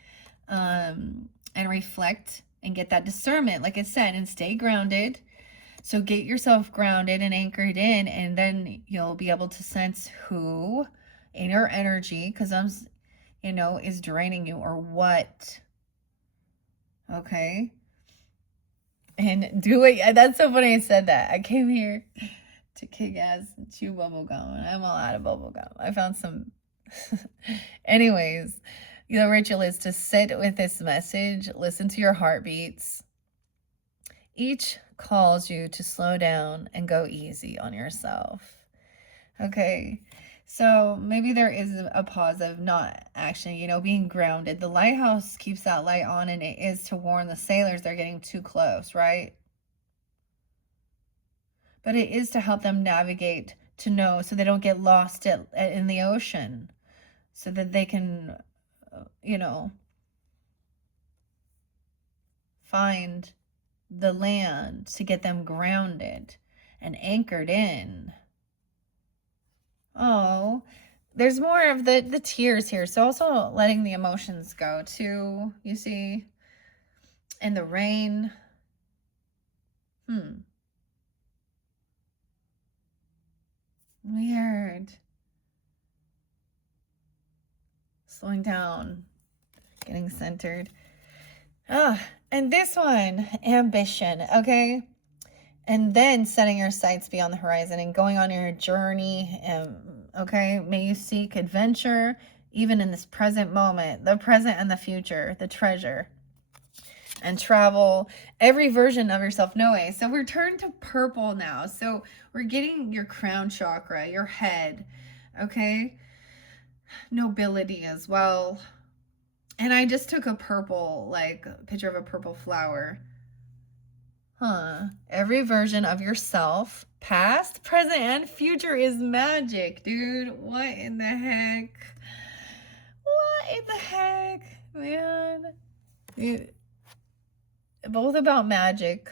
And reflect and get that discernment, like I said, and stay grounded. So get yourself grounded and anchored in, and then you'll be able to sense who in your energy, because I'm, you know, is draining you or what. Okay. And do it. That's so funny I said that. I came here to kick ass and chew bubble gum, and I'm all out of bubble gum. I found some. Anyways, the ritual is to sit with this message, listen to your heartbeats. Each calls you to slow down and go easy on yourself. Okay, so maybe there is a pause of not actually, you know, being grounded. The lighthouse keeps that light on, and it is to warn the sailors they're getting too close, right? But it is to help them navigate, to know, so they don't get lost in the ocean, so that they can, you know, find the land to get them grounded and anchored in. Oh, there's more of the tears here. So also letting the emotions go too, you see, and the rain. Weird. Slowing down, getting centered. And this one, ambition, okay? And then setting your sights beyond the horizon and going on your journey. Okay, may you seek adventure even in this present moment, the present and the future, the treasure, and travel every version of yourself. No way. So we're turned to purple now. So we're getting your crown chakra, your head, okay? Nobility as well. And I just took a purple, like a picture of a purple flower. Every version of yourself, past, present, and future, is magic, dude. What in the heck? What in the heck, man? Both about magic.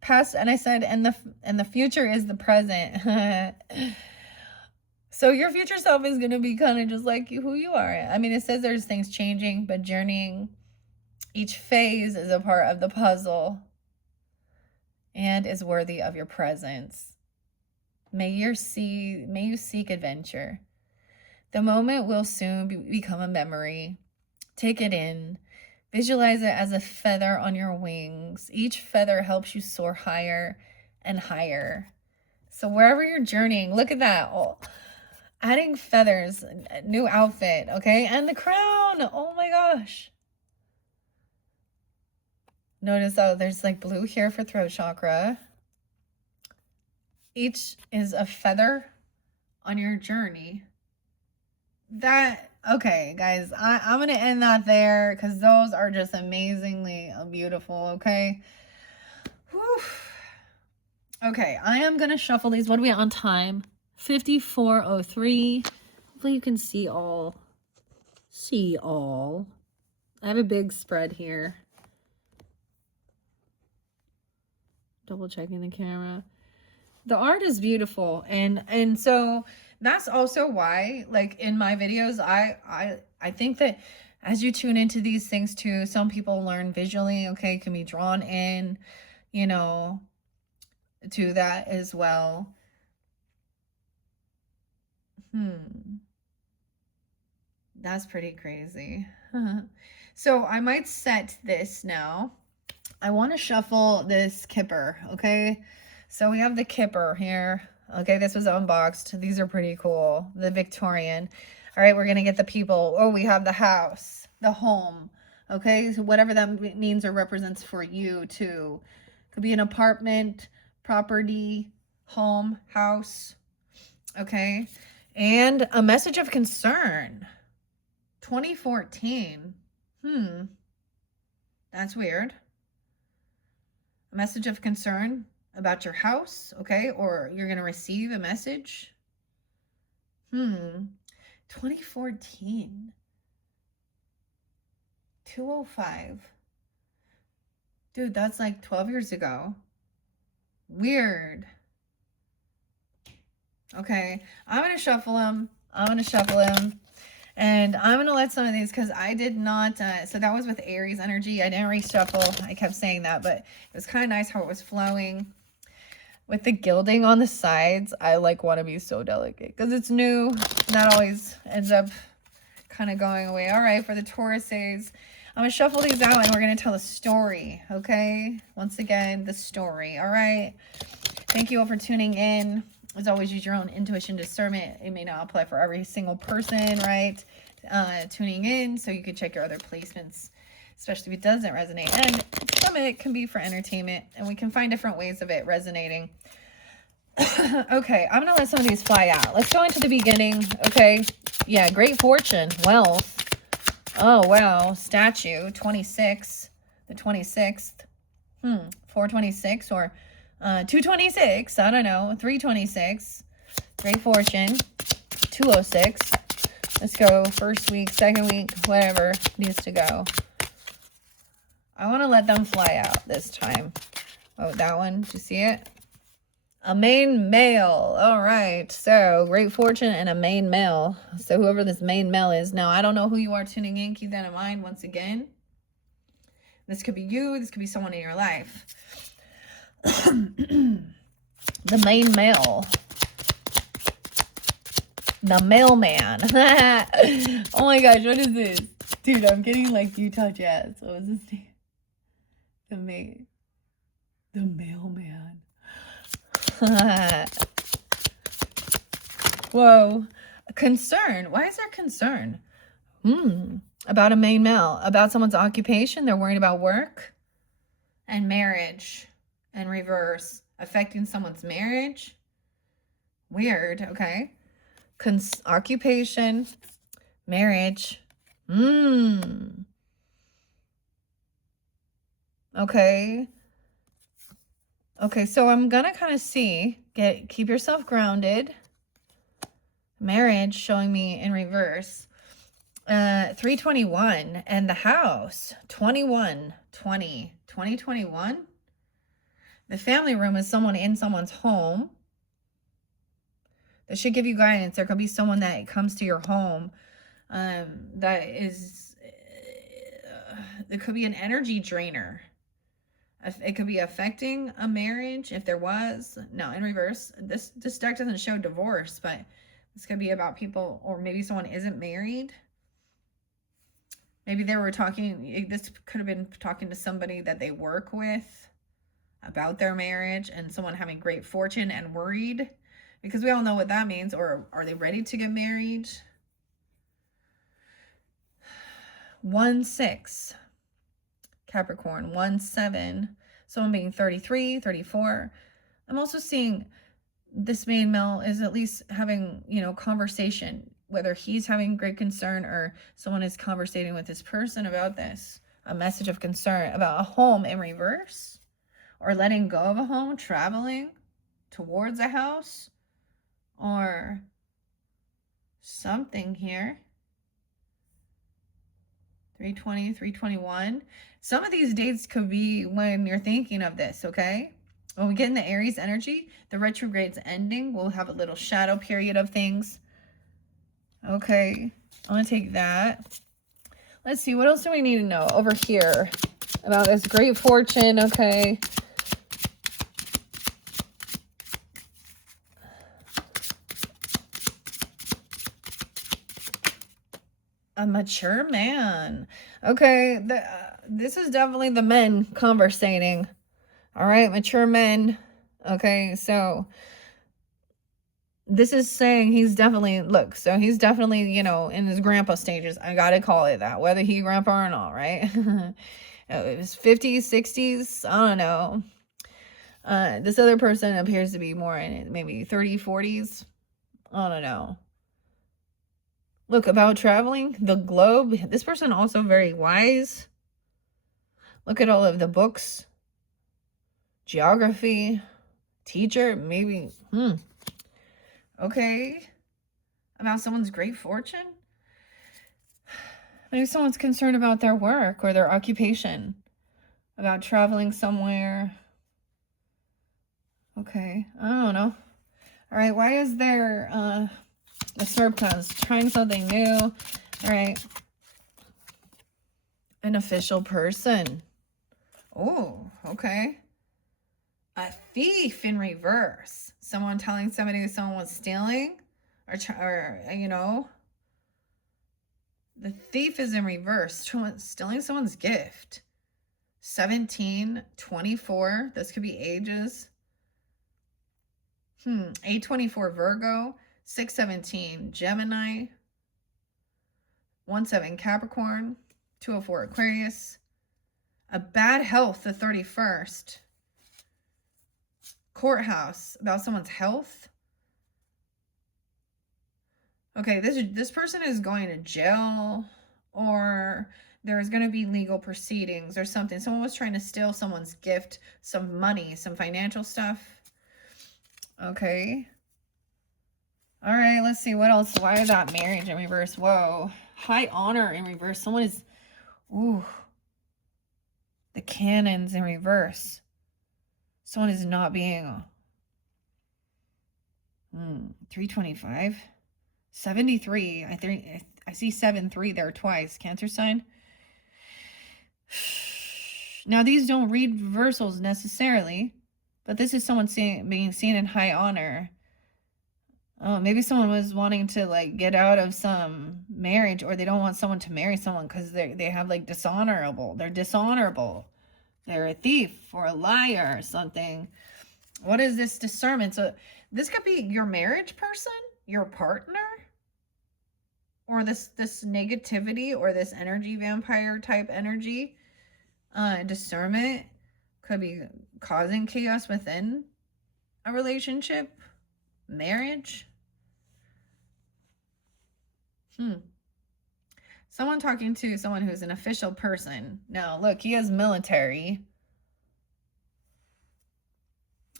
Past, and I said, and the future is the present. So your future self is gonna be kind of just like who you are. I mean, it says there's things changing, but journeying. Each phase is a part of the puzzle and is worthy of your presence. May you seek adventure. The moment will soon become a memory. Take it in. Visualize it as a feather on your wings. Each feather helps you soar higher and higher. So wherever you're journeying, look at that. Oh, adding feathers, new outfit, okay? And the crown. Oh my gosh. Notice, oh, there's like blue here for throat chakra. Each is a feather on your journey. Okay, guys, I'm going to end that there because those are just amazingly beautiful, okay? Whew. Okay, I am going to shuffle these. What are we on time? 54:03. Hopefully you can see all. I have a big spread here. Double checking the camera. The art is beautiful, and so that's also why, like in my videos, I think that as you tune into these things too, some people learn visually, okay, can be drawn in, you know, to that as well. That's pretty crazy. So I might set this now. I want to shuffle this Kipper, okay? So we have the Kipper here, Okay, this was unboxed. These are pretty cool. The Victorian. All right, we're going to get the people. Oh, we have the house, the home. Okay, so whatever that means or represents for you too. Could be an apartment, property, home, house. Okay, and a message of concern. 2014. That's weird. A message of concern about your house, okay? Or you're going to receive a message. 2014. 205. Dude, that's like 12 years ago. Weird. Okay, I'm going to shuffle them. And I'm going to let some of these, because I did not, so that was with Aries energy. I didn't reshuffle. I kept saying that, but it was kind of nice how it was flowing. With the gilding on the sides, I like want to be so delicate because it's new. That always ends up kind of going away. All right, for the Tauruses, I'm going to shuffle these out and we're going to tell a story, okay? Once again, the story, all right? Thank you all for tuning in. As always, use your own intuition discernment. It may not apply for every single person, right? Tuning in so you can check your other placements, especially if it doesn't resonate. And some of it can be for entertainment, and we can find different ways of it resonating. Okay, I'm going to let some of these fly out. Let's go into the beginning, okay? Yeah, great fortune, wealth. Oh, wow. Statue, 26, the 26th. 426 or 226, I don't know, 326. Great fortune, 206. Let's go first week, second week, whatever needs to go. I want to let them fly out this time. Oh, that one, do you see it? A main male. All right, so great fortune and a main male. So whoever this main male is. Now, I don't know who you are tuning in. Keep that in mind once again. This could be you. This could be someone in your life. The main male. The mailman. Oh my gosh, what is this? Dude, I'm getting like Utah Jazz. What was this name? The mailman. Whoa. Concern. Why is there concern? About a main male. About someone's occupation. They're worried about work and marriage and reverse. Affecting someone's marriage. Weird. Okay. Occupation. Marriage. Okay. Okay, so I'm going to kind of see, keep yourself grounded. Marriage showing me in reverse. 321 and the house. 21, 20, 2021. The family room is someone in someone's home. That should give you guidance. There could be someone that comes to your home that is, it could be an energy drainer. It could be affecting a marriage if there was. No, in reverse. This deck doesn't show divorce, but this could be about people, or maybe someone isn't married. Maybe they were talking, this could have been talking to somebody that they work with about their marriage, and someone having great fortune and worried, because we all know what that means. Or are they ready to get married? 1-6. Capricorn, 1-7, someone being 33, 34. I'm also seeing this main male is at least having, conversation, whether he's having great concern or someone is conversating with this person about this, a message of concern about a home in reverse, or letting go of a home, traveling towards a house, or something here. 320, 321. Some of these dates could be when you're thinking of this, okay? When we get in the Aries energy, the retrograde's ending. We'll have a little shadow period of things. Okay, I'm going to take that. Let's see, what else do we need to know over here about this great fortune, okay? A mature man. Okay, this is definitely the men conversating. All right, mature men. Okay, so this is saying he's definitely, look, so he's definitely, you know, in his grandpa stages. I gotta call it that, whether he grandpa or not, right? It was 50s, 60s, I don't know. This other person appears to be more in it, maybe 30s, 40s. I don't know. Look, about traveling the globe. This person also very wise. Look at all of the books. Geography. Teacher, maybe. Okay. About someone's great fortune. Maybe someone's concerned about their work or their occupation. About traveling somewhere. Okay, I don't know. All right, why is there the surplus? Trying something new. All right. An official person. Oh, okay. A thief in reverse. Someone telling somebody someone was stealing or you know. The thief is in reverse. Stealing someone's gift. 17, 24. This could be ages. 824 Virgo, 617 Gemini, 17 Capricorn, 204 Aquarius, a bad health the 31st, courthouse about someone's health. Okay, this person is going to jail, or there's going to be legal proceedings or something. Someone was trying to steal someone's gift, some money, some financial stuff. Okay. All right, let's see what else. Why is that marriage in reverse? Whoa. High honor in reverse. Someone is, ooh. The cannons in reverse. Someone is not being, 325. 73. I see 7-3 there twice. Cancer sign. Now, these don't read reversals necessarily, but this is someone being seen in high honor. Oh, maybe someone was wanting to like get out of some marriage, or they don't want someone to marry someone because they have like dishonorable. They're dishonorable. They're a thief or a liar or something. What is this discernment? So this could be your marriage person, your partner, or this negativity or this energy vampire type energy. Discernment could be causing chaos within a relationship, marriage. Someone talking to someone who's an official person. Now, look, he has military.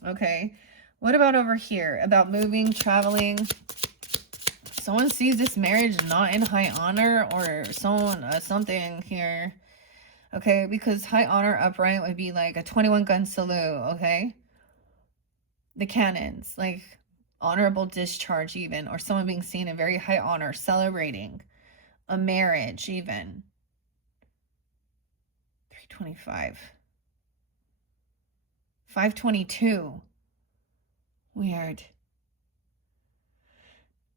Okay. What about over here? About moving, traveling. Someone sees this marriage not in high honor, or someone, something here. Okay, because high honor upright would be like a 21 gun salute, okay? The cannons, like honorable discharge even, or someone being seen in very high honor, celebrating a marriage even. 325. 522. Weird.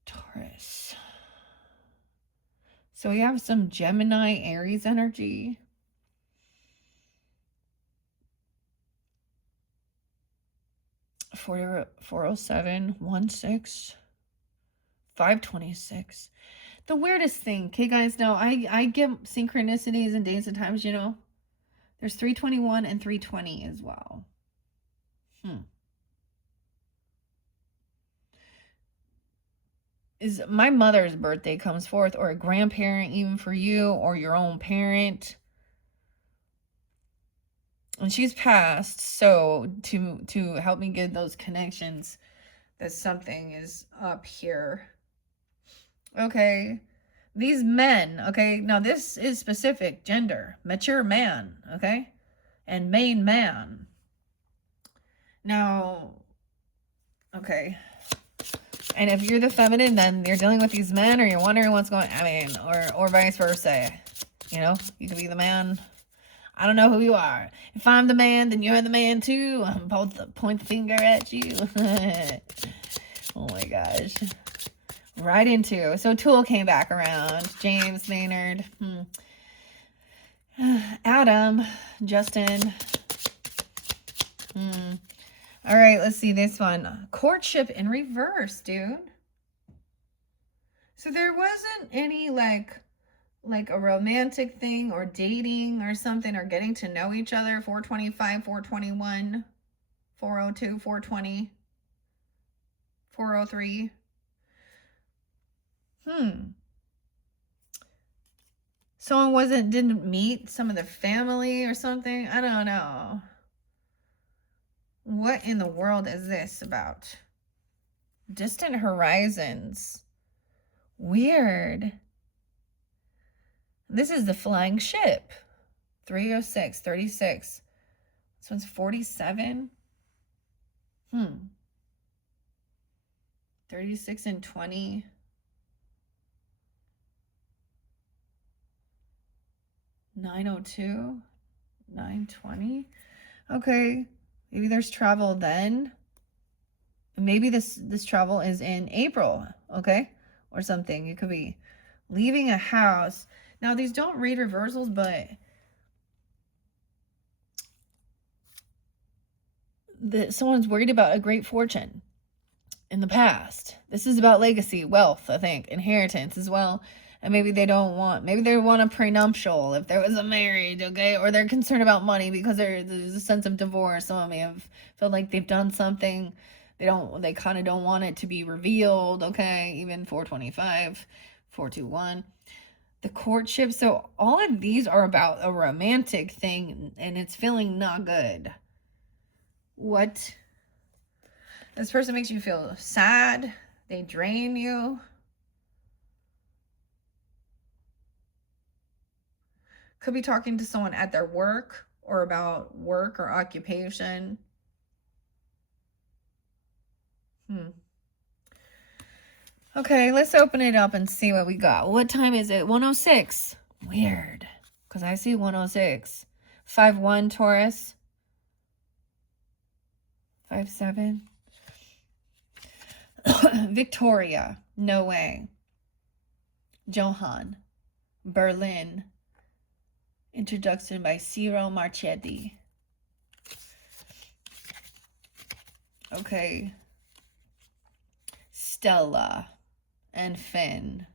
Taurus. So we have some Gemini, Aries energy. Four, 407, 16, 526. The weirdest thing, okay, guys, now I get synchronicities and days and times, you know. There's 321 and 320 as well. Is my mother's birthday comes forth, or a grandparent even for you, or your own parent. And she's passed, so to help me get those connections, that something is up here. Okay. These men, okay, now this is specific gender, mature man, okay, and main man. Now, okay, and if you're the feminine, then you're dealing with these men, or you're wondering what's going, I mean, or vice versa, you know, you could be the man. I don't know who you are. If I'm the man, then you're the man too. I'm both point the finger at you. Oh my gosh. Right into. So Tool came back around. James Maynard. Adam. Justin. All right, let's see this one. Courtship in reverse, dude. So there wasn't any like a romantic thing or dating or something or getting to know each other. 425, 421, 402, 420, 403. Someone didn't meet some of the family or something. I don't know. What in the world is this about? Distant horizons. Weird. This is the flying ship. 306, 36. This one's 47. 36 and 20. 902. 920. Okay. Maybe there's travel then. Maybe this travel is in April, okay? Or something. You could be leaving a house. Now, these don't read reversals, but someone's worried about a great fortune in the past. This is about legacy, wealth, I think, inheritance as well. And maybe they want a prenuptial if there was a marriage, okay? Or they're concerned about money because there's a sense of divorce. Someone may have felt like they've done something. They kind of don't want it to be revealed, okay? Even 425, 421. The courtship. So all of these are about a romantic thing, and it's feeling not good. What? This person makes you feel sad. They drain you. Could be talking to someone at their work or about work or occupation. Okay, let's open it up and see what we got. What time is it? 106. Weird, because I see 106. 5-1 Taurus. 5-7. Victoria. No way. Johann. Berlin. Introduction by Ciro Marchetti. Okay. Stella and Finn.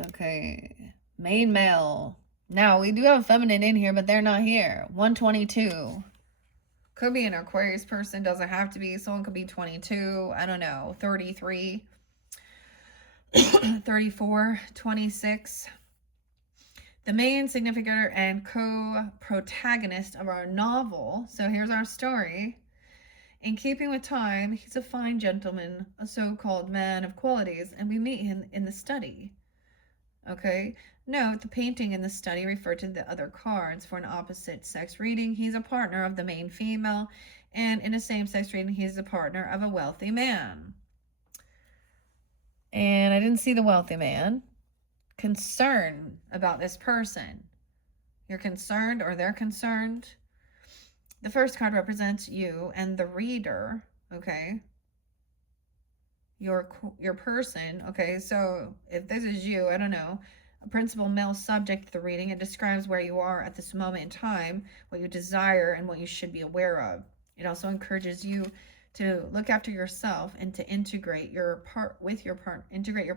Okay. Main male. Now, we do have feminine in here, but they're not here. 122. Could be an Aquarius person. Doesn't have to be. Someone could be 22. I don't know. 33. 34. 26. The main significator and co-protagonist of our novel. So here's our story. In keeping with time, he's a fine gentleman, a so-called man of qualities, and we meet him in the study. Okay? Note, the painting in the study referred to the other cards. For an opposite sex reading, he's a partner of the main female, and in a same-sex reading, he's a partner of a wealthy man. And I didn't see the wealthy man. Concern about this person. You're concerned or they're concerned. The first card represents you and the reader, okay? Your person, okay? So if this is you, I don't know, a principal male subject of the reading, it describes where you are at this moment in time, what you desire, and what you should be aware of. It also encourages you to look after yourself and to integrate your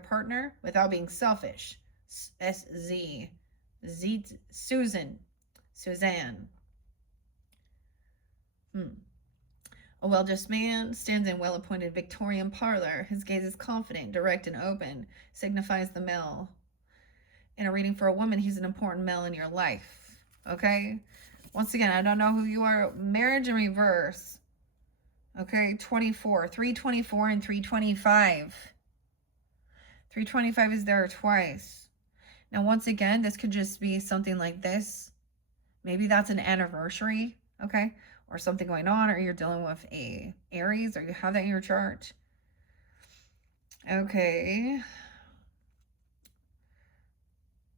partner without being selfish. Suzanne. A well-dressed man stands in well-appointed Victorian parlor. His gaze is confident, direct, and open, signifies the male. In a reading for a woman, he's an important male in your life. Okay? Once again, I don't know who you are. Marriage in reverse. Okay, 24. 324 and 325. 325 is there twice. Now, once again, this could just be something like this. Maybe that's an anniversary, okay? Or something going on, or you're dealing with a Aries, or you have that in your chart. Okay.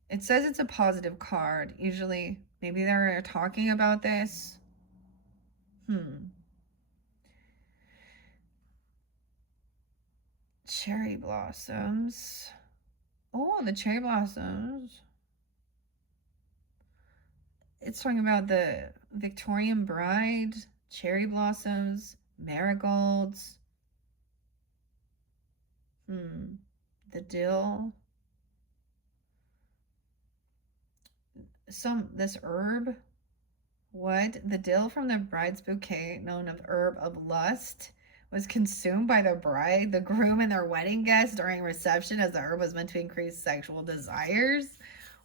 It says it's a positive card. Usually, maybe they're talking about this. Cherry blossoms. Oh, the cherry blossoms. It's talking about the Victorian bride, cherry blossoms, marigolds, the dill, this herb. What? The dill from the bride's bouquet, known as herb of lust, was consumed by the bride, the groom, and their wedding guests during reception, as the herb was meant to increase sexual desires.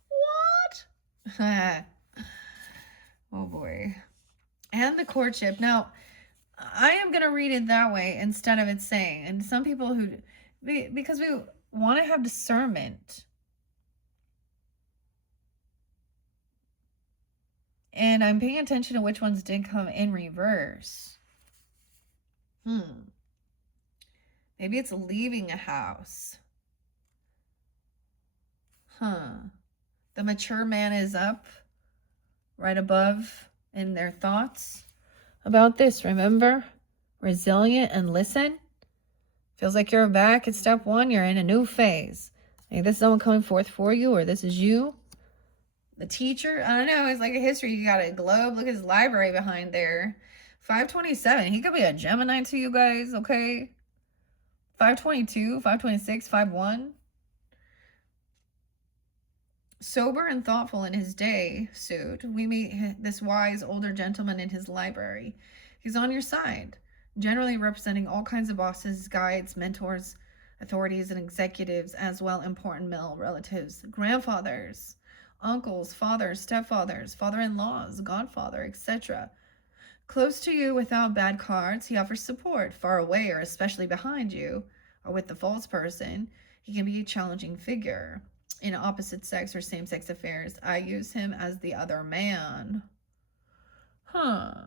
What? Oh boy. And the courtship. Now, I am going to read it that way instead of it saying, and some people who, because we want to have discernment. And I'm paying attention to which ones did come in reverse. Maybe it's leaving a house. The mature man is up right above in their thoughts about this. Remember? Resilient and listen. Feels like you're back at step one. You're in a new phase. Maybe this is someone coming forth for you, or this is you. The teacher, I don't know, it's like a history. You got a globe. Look at his library behind there. 527. He could be a Gemini to you guys, okay? 522, 526, 51. Sober and thoughtful in his day suit, we meet this wise older gentleman in his library. He's on your side, generally representing all kinds of bosses, guides, mentors, authorities, and executives, as well important male relatives, grandfathers, uncles, fathers, stepfathers, father-in-laws, godfather, etc. Close to you without bad cards, he offers support. Far away or especially behind you, or with the false person, he can be a challenging figure. In opposite sex or same-sex affairs, I use him as the other man. I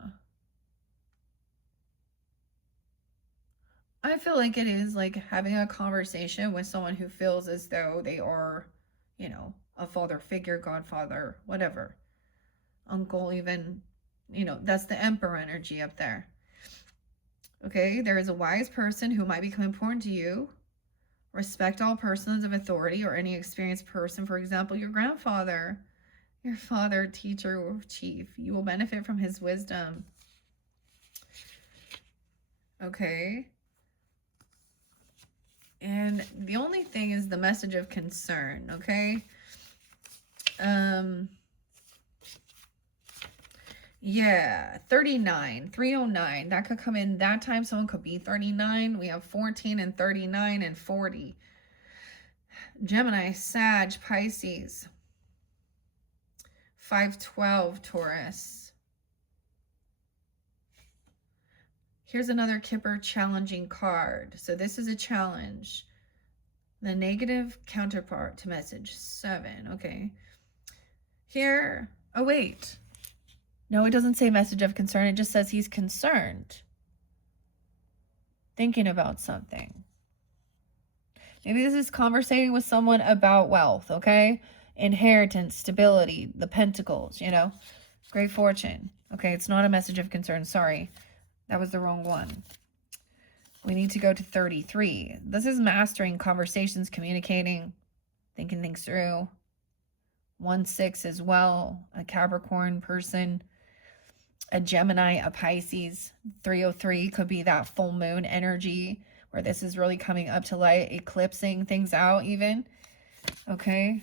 feel like it is like having a conversation with someone who feels as though they are, you know, a father figure, godfather, whatever. Uncle even, you know, that's the emperor energy up there. Okay, there is a wise person who might become important to you. Respect all persons of authority or any experienced person, for example, your grandfather, your father, teacher, or chief. You will benefit from his wisdom. Okay. And the only thing is the message of concern, okay? Yeah, 39, 309. That could come in that time. Someone could be 39. We have 14 and 39 and 40. Gemini, Sag, Pisces. 512, Taurus. Here's another Kipper challenging card. So this is a challenge. The negative counterpart to message 7. Okay. Here. Oh, wait. No, it doesn't say message of concern. It just says he's concerned. Thinking about something. Maybe this is conversating with someone about wealth, okay? Inheritance, stability, the pentacles, you know? Great fortune. Okay, it's not a message of concern. Sorry. That was the wrong one. We need to go to 33. This is mastering conversations, communicating, thinking things through. 1-6 as well. A Capricorn person. A Gemini, a Pisces. 303 could be that full moon energy where this is really coming up to light, eclipsing things out even. Okay.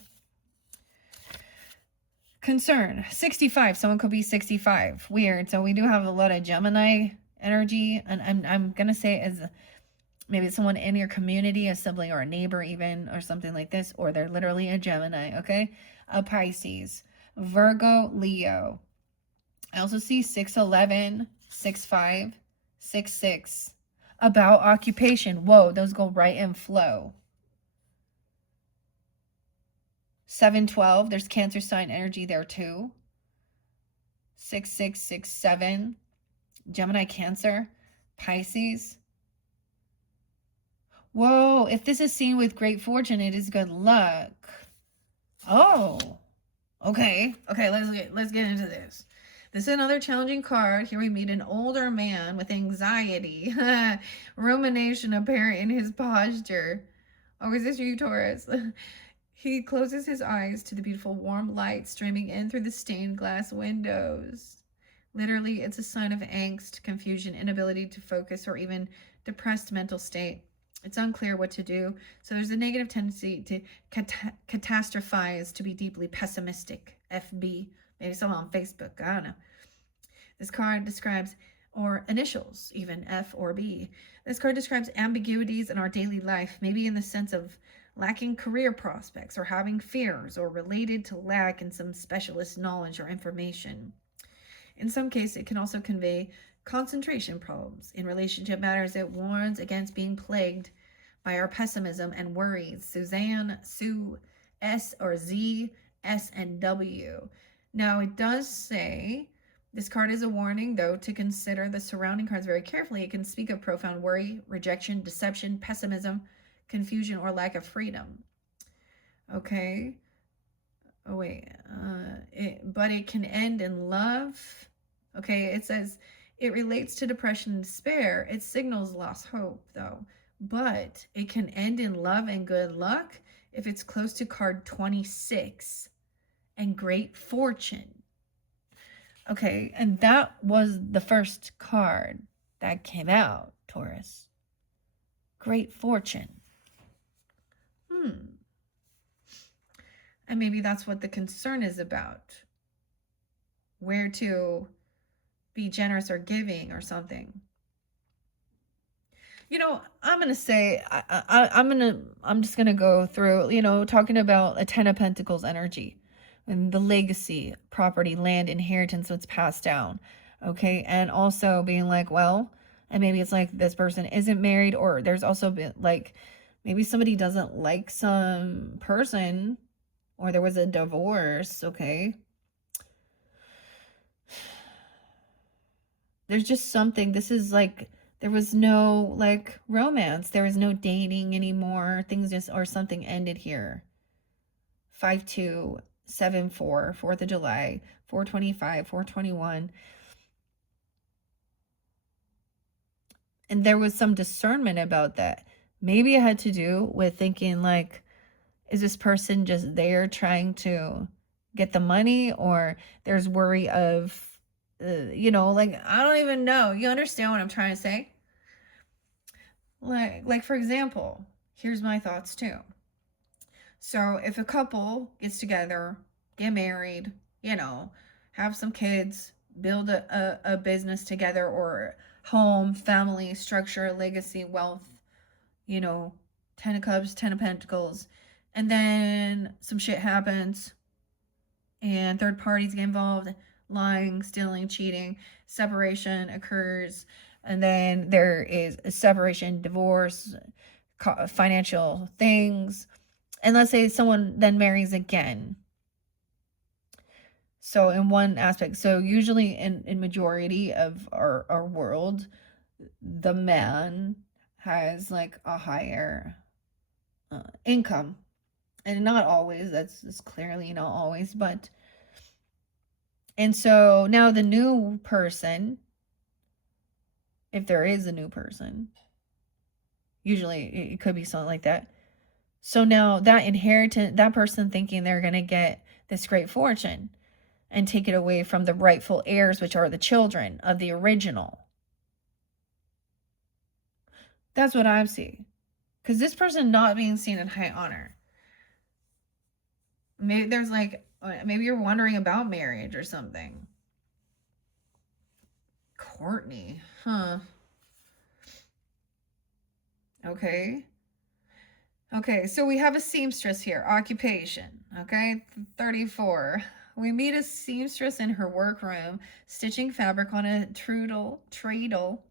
Concern, 65. Someone could be 65. Weird. So we do have a lot of Gemini energy. And I'm going to say as maybe someone in your community, a sibling or a neighbor even, or something like this. Or they're literally a Gemini, okay? A Pisces. Virgo, Leo. I also see 611, 65, 66. About occupation. Whoa, those go right in flow. 712, there's Cancer sign energy there too. 6667, Gemini, Cancer, Pisces. Whoa, if this is seen with great fortune, it is good luck. Oh, okay. Okay, let's get into this. This is another challenging card. Here we meet an older man with anxiety, rumination apparent in his posture. Oh, is this you, Taurus? He closes his eyes to the beautiful warm light streaming in through the stained glass windows. Literally, it's a sign of angst, confusion, inability to focus, or even depressed mental state. It's unclear what to do. So there's a negative tendency to catastrophize, to be deeply pessimistic. FB. Maybe someone on Facebook. I don't know. This card describes, or initials, even F or B. This card describes ambiguities in our daily life, maybe in the sense of lacking career prospects or having fears, or related to lack in some specialist knowledge or information. In some cases, it can also convey concentration problems. In relationship matters, it warns against being plagued by our pessimism and worries. Suzanne, Sue, S or Z, S and W. Now, it does say, this card is a warning, though, to consider the surrounding cards very carefully. It can speak of profound worry, rejection, deception, pessimism, confusion, or lack of freedom. Okay. Oh, wait. But it can end in love. Okay, it says it relates to depression and despair. It signals lost hope, though. But it can end in love and good luck if it's close to card 26 and great fortune. Okay, and that was the first card that came out, Taurus. Great fortune. And maybe that's what the concern is about. Where to be generous or giving or something. You know, I'm going to say, I'm just going to go through, you know, talking about a 10 of Pentacles energy and the legacy, property, land, inheritance that's passed down. Okay. And also being like, well, and maybe it's like this person isn't married, or there's also been like, maybe somebody doesn't like some person, or there was a divorce. Okay. There's just something, this is like, there was no like romance. There was no dating anymore. Things just, or something ended here. 5-2, 7-4, 4th of July, 425, 421. And there was some discernment about that. Maybe it had to do with thinking like, is this person just there trying to get the money, or there's worry of, you know, like, I don't even know. You understand what I'm trying to say? Like for example, here's my thoughts too. So if a couple gets together, get married, you know, have some kids, build a business together, or home, family, structure, legacy, wealth, you know, 10 of Cups, 10 of Pentacles, and then some shit happens and third parties get involved, lying, stealing, cheating, separation occurs, and then there is a separation, divorce, financial things, and let's say someone then marries again. So in one aspect, so usually in majority of our world, the man has like a higher income, and not always, that's clearly not always, but, and so now the new person, if there is a new person, usually it could be something like that. So now that inheritance, that person thinking they're going to get this great fortune and take it away from the rightful heirs, which are the children of the original. That's what I'm seeing. Because this person not being seen in high honor. Maybe there's like, maybe you're wondering about marriage or something. Courtney, huh? Okay. Okay, so we have a seamstress here, occupation, okay, 34. We meet a seamstress in her workroom, stitching fabric on a treadle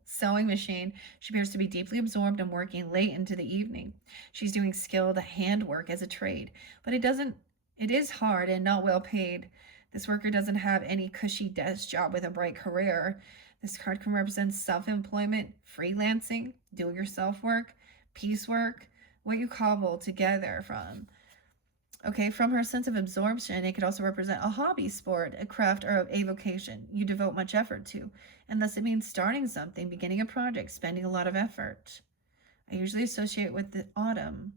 sewing machine. She appears to be deeply absorbed and working late into the evening. She's doing skilled handwork as a trade, but it is hard and not well paid. This worker doesn't have any cushy desk job with a bright career. This card can represent self-employment, freelancing, do-it-yourself work, piecework, what you cobble together from. Okay, from her sense of absorption, it could also represent a hobby, sport, a craft, or a vocation you devote much effort to. And thus it means starting something, beginning a project, spending a lot of effort. I usually associate with the autumn.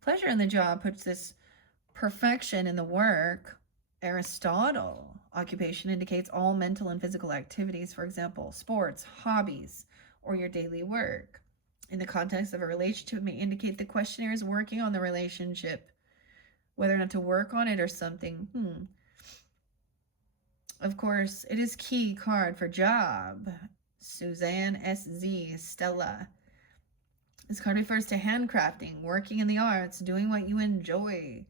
Pleasure in the job puts this perfection in the work. Aristotle. Occupation indicates all mental and physical activities, for example, sports, hobbies, or your daily work. In the context of a relationship, it may indicate the questioner is working on the relationship, whether or not to work on it or something. Of course, it is key card for job. Suzanne SZ, Stella. This card refers to handcrafting, working in the arts, doing what you enjoy.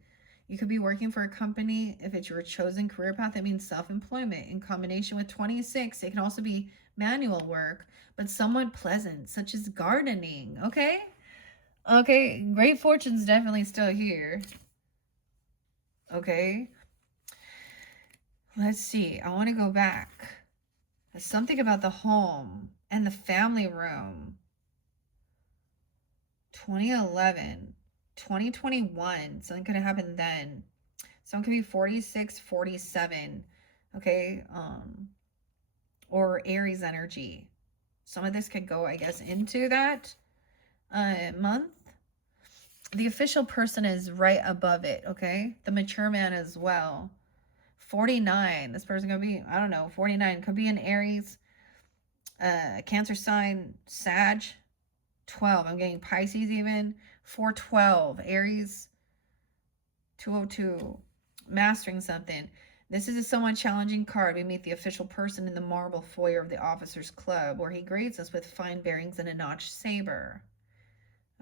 You could be working for a company. If it's your chosen career path, it means self-employment. In combination with 26, it can also be manual work, but somewhat pleasant, such as gardening. Okay? Okay, great fortune's definitely still here. Okay? Let's see. I want to go back. There's something about the home and the family room. 2011, 2021. Something could have happened then. Someone could be 46, 47. Okay? Or Aries energy. Some of this could go, I guess, into that month. The official person is right above it, okay? The mature man as well. 49. This person could be, I don't know, 49. Could be an Aries, Cancer sign, Sag. 12. I'm getting Pisces even. 412. Aries. 202. Mastering something. This is a somewhat challenging card. We meet the official person in the marble foyer of the officers' club, where he greets us with fine bearings and a notched saber.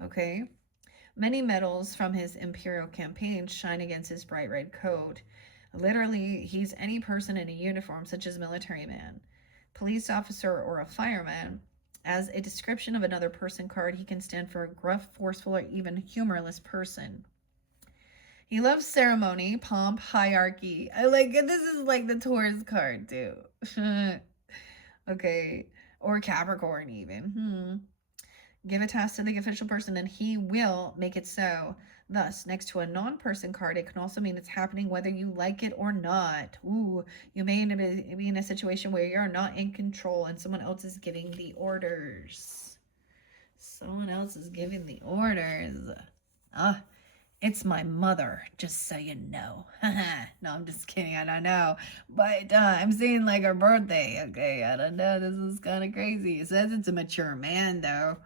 Okay? Many medals from his imperial campaign shine against his bright red coat. Literally, he's any person in a uniform, such as military man, police officer, or a fireman. As a description of another person card, he can stand for a gruff, forceful, or even humorless person. He loves ceremony, pomp, hierarchy. I like it. This is like the Taurus card, too. Okay. Or Capricorn, even. Give a task to the official person and he will make it so. Thus, next to a non-person card, it can also mean it's happening whether you like it or not. Ooh, you may be in a situation where you're not in control and someone else is giving the orders. Someone else is giving the orders. It's my mother, just so you know. No, I'm just kidding. I don't know. But I'm seeing like her birthday. Okay, I don't know. This is kind of crazy. It says it's a mature man, though.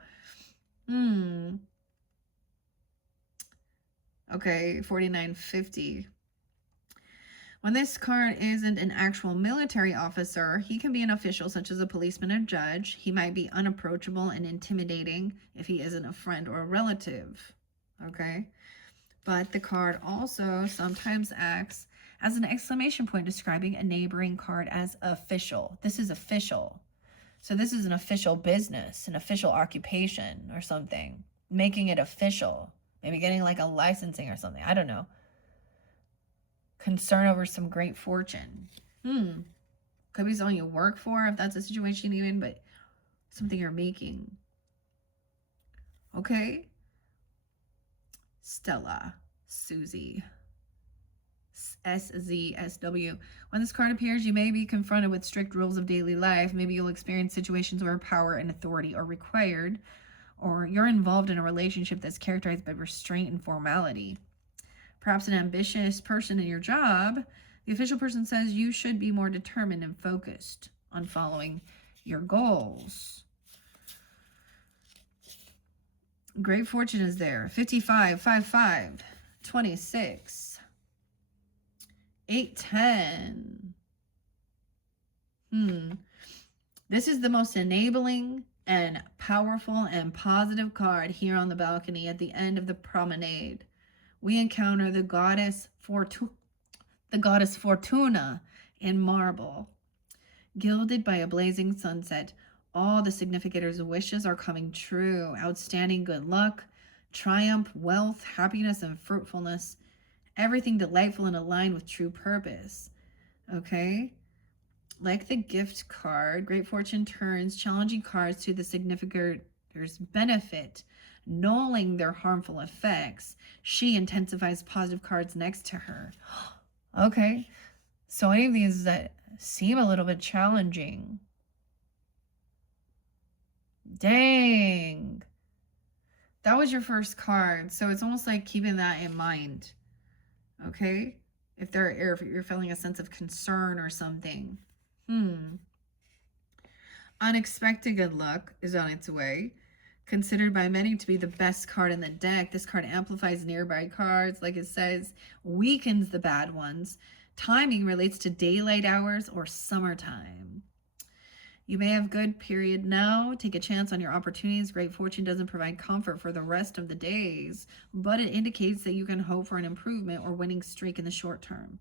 Okay, 4950. When this card isn't an actual military officer, he can be an official such as a policeman or judge. He might be unapproachable and intimidating if he isn't a friend or a relative. Okay? But the card also sometimes acts as an exclamation point describing a neighboring card as official. This is official. So this is an official business, an official occupation or something. Making it official. Maybe getting like a licensing or something. I don't know. Concern over some great fortune. Could be something you work for if that's a situation even, but something you're making. Okay? Stella, Susie, SZSW. When this card appears, you may be confronted with strict rules of daily life. Maybe you'll experience situations where power and authority are required, or you're involved in a relationship that's characterized by restraint and formality. Perhaps an ambitious person in your job. The official person says you should be more determined and focused on following your goals. Great fortune is there. 55, 55, 26, 810. This is the most enabling and powerful and positive card here on the balcony at the end of the promenade. We encounter the goddess Fortuna in marble, gilded by a blazing sunset. All the significators' wishes are coming true. Outstanding good luck, triumph, wealth, happiness, and fruitfulness. Everything delightful and aligned with true purpose. Okay? Like the gift card, great fortune turns challenging cards to the significator's benefit, nulling their harmful effects. She intensifies positive cards next to her. Okay. So any of these that seem a little bit challenging. Dang. That was your first card. So it's almost like keeping that in mind. Okay? if you're feeling a sense of concern or something. Unexpected good luck is on its way. Considered by many to be the best card in the deck, this card amplifies nearby cards, like it says, weakens the bad ones. Timing relates to daylight hours or summertime. You may have good period now. Take a chance on your opportunities. Great fortune doesn't provide comfort for the rest of the days, but it indicates that you can hope for an improvement or winning streak in the short term.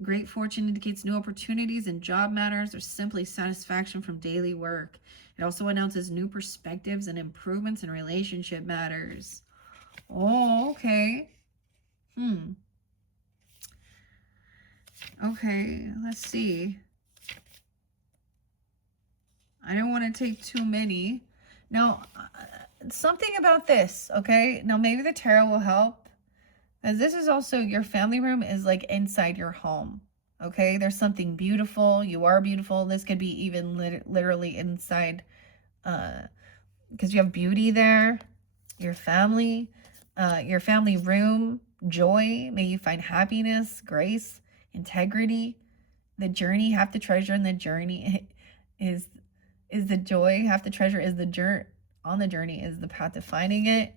Great fortune indicates new opportunities in job matters or simply satisfaction from daily work. It also announces new perspectives and improvements in relationship matters. Oh, okay. Okay, let's see. I don't want to take too many. Now, something about this, okay? Now, maybe the tarot will help. As this is also, your family room is like inside your home, okay? There's something beautiful. You are beautiful. This could be even literally inside, because you have beauty there. Your family room, joy. May you find happiness, grace, integrity. The journey, half the treasure in the journey is the joy. Half the treasure is the journey. On the journey is the path to finding it.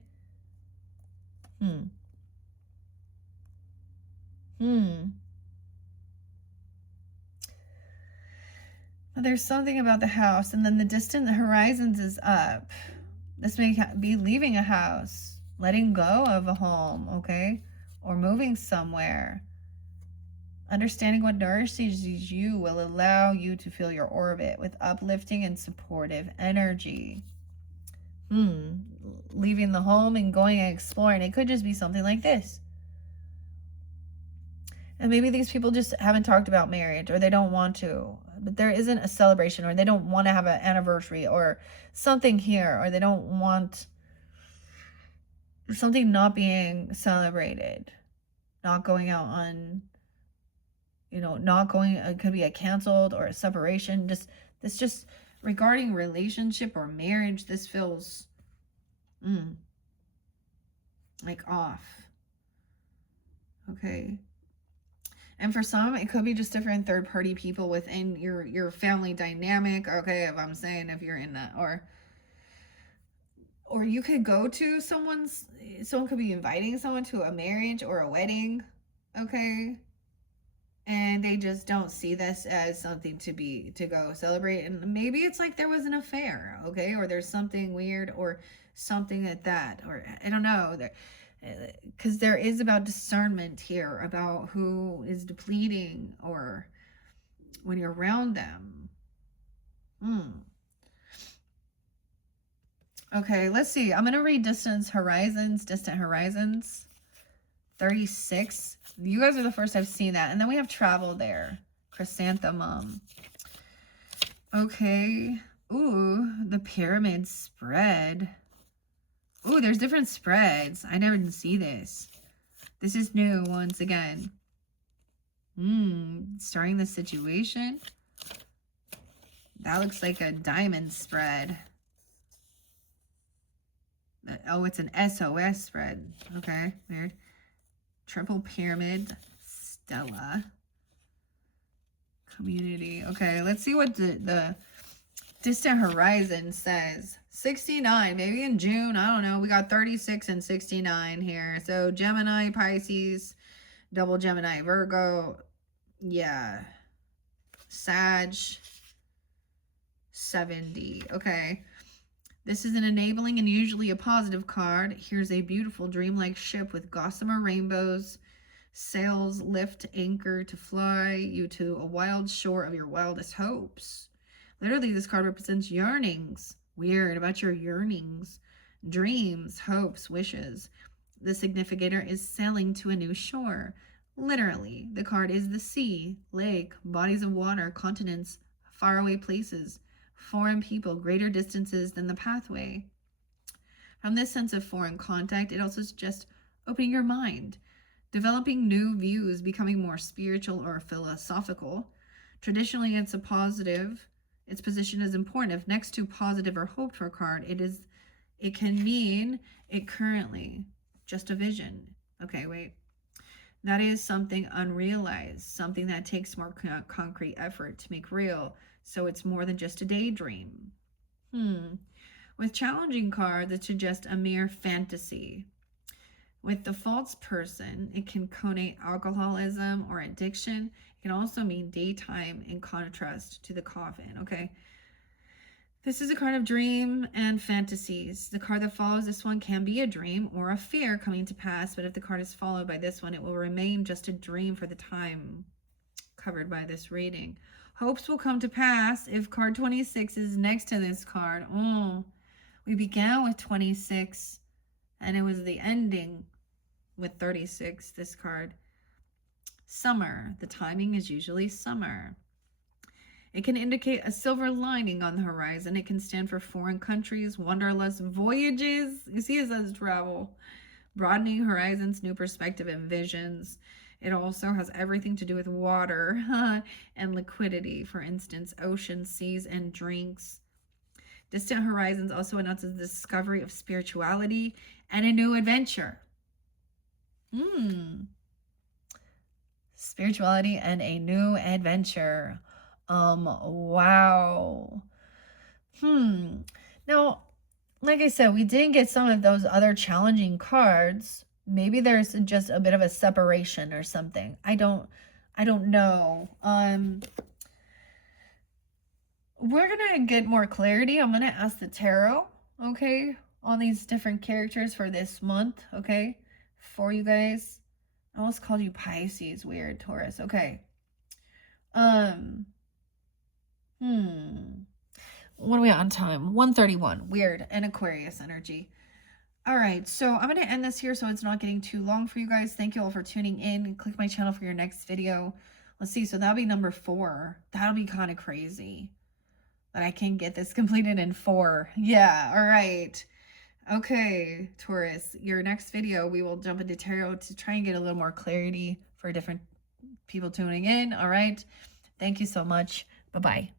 There's something about the house, and then the distant horizons is up. This may be leaving a house, letting go of a home, okay? Or moving somewhere. Understanding what nourishes you will allow you to fill your orbit with uplifting and supportive energy. Leaving the home and going and exploring. It could just be something like this. And maybe these people just haven't talked about marriage, or they don't want to. But there isn't a celebration, or they don't want to have an anniversary or something here, or they don't want something not being celebrated, not going out on, not going, it could be a canceled or a separation. Just regarding relationship or marriage, this feels like off. Okay. And for some, it could be just different third-party people within your family dynamic. Okay, if I'm saying if you're in that, or you could go to someone could be inviting someone to a marriage or a wedding, okay? And they just don't see this as something to go celebrate. And maybe it's like there was an affair, okay? Or there's something weird or something like that, or I don't know. Because there is about discernment here about who is depleting or when you're around them. Okay, let's see. I'm going to read distant horizons. 36. You guys are the first I've seen that. And then we have travel there. Chrysanthemum. Okay. Ooh, the pyramid spread. Ooh, there's different spreads. I never did see this. This is new once again. Starting the situation. That looks like a diamond spread. Oh, it's an SOS spread. Okay, weird. Triple pyramid. Stella. Community. Okay, let's see what the distant horizon says. 69, maybe in June. I don't know. We got 36 and 69 here. So Gemini, Pisces, double Gemini, Virgo. Yeah. Sag. 70. Okay. This is an enabling and usually a positive card. Here's a beautiful dreamlike ship with gossamer rainbows. Sails lift anchor to fly you to a wild shore of your wildest hopes. Literally, this card represents yearnings. Weird about your yearnings. Dreams, hopes, wishes. The significator is sailing to a new shore. Literally, the card is the sea, lake, bodies of water, continents, faraway places, foreign people, greater distances than the pathway. From this sense of foreign contact, it also suggests opening your mind, developing new views, becoming more spiritual or philosophical. Traditionally, it's a positive. Its position is important. If next to positive or hoped for card, it can mean it currently, just a vision. Okay, wait. That is something unrealized, something that takes more concrete effort to make real. So it's more than just a daydream. With challenging cards, it suggests a mere fantasy. With the false person, it can connote alcoholism or addiction. It can also mean daytime in contrast to the coffin, okay? This is a card of dream and fantasies. The card that follows this one can be a dream or a fear coming to pass, but if the card is followed by this one, it will remain just a dream for the time covered by this reading. Hopes will come to pass if card 26 is next to this card. Oh, we began with 26 and it was the ending with 36, this card. Summer. The timing is usually summer. It can indicate a silver lining on the horizon. It can stand for foreign countries, wanderlust, voyages. You see, it says travel, broadening horizons, new perspective, and visions. It also has everything to do with water and liquidity. For instance, oceans, seas, and drinks. Distant horizons also announces the discovery of spirituality and a new adventure. Spirituality and a new adventure. Wow. Now, like I said, we didn't get some of those other challenging cards. Maybe there's just a bit of a separation or something. I don't know. We're gonna get more clarity. I'm gonna ask the tarot, okay, on these different characters for this month, okay, for you guys. I almost called you Pisces. Weird. Taurus. Okay. What are we on time? 1:31. Weird. And Aquarius energy. All right, so I'm going to end this here so it's not getting too long for you guys. Thank you all for tuning in. Click my channel for your next video. Let's see. So that'll be number 4. That'll be kind of crazy that I can get this completed in 4. Yeah. All right. Okay, Taurus, your next video, we will jump into tarot to try and get a little more clarity for different people tuning in. All right. Thank you so much. Bye-bye.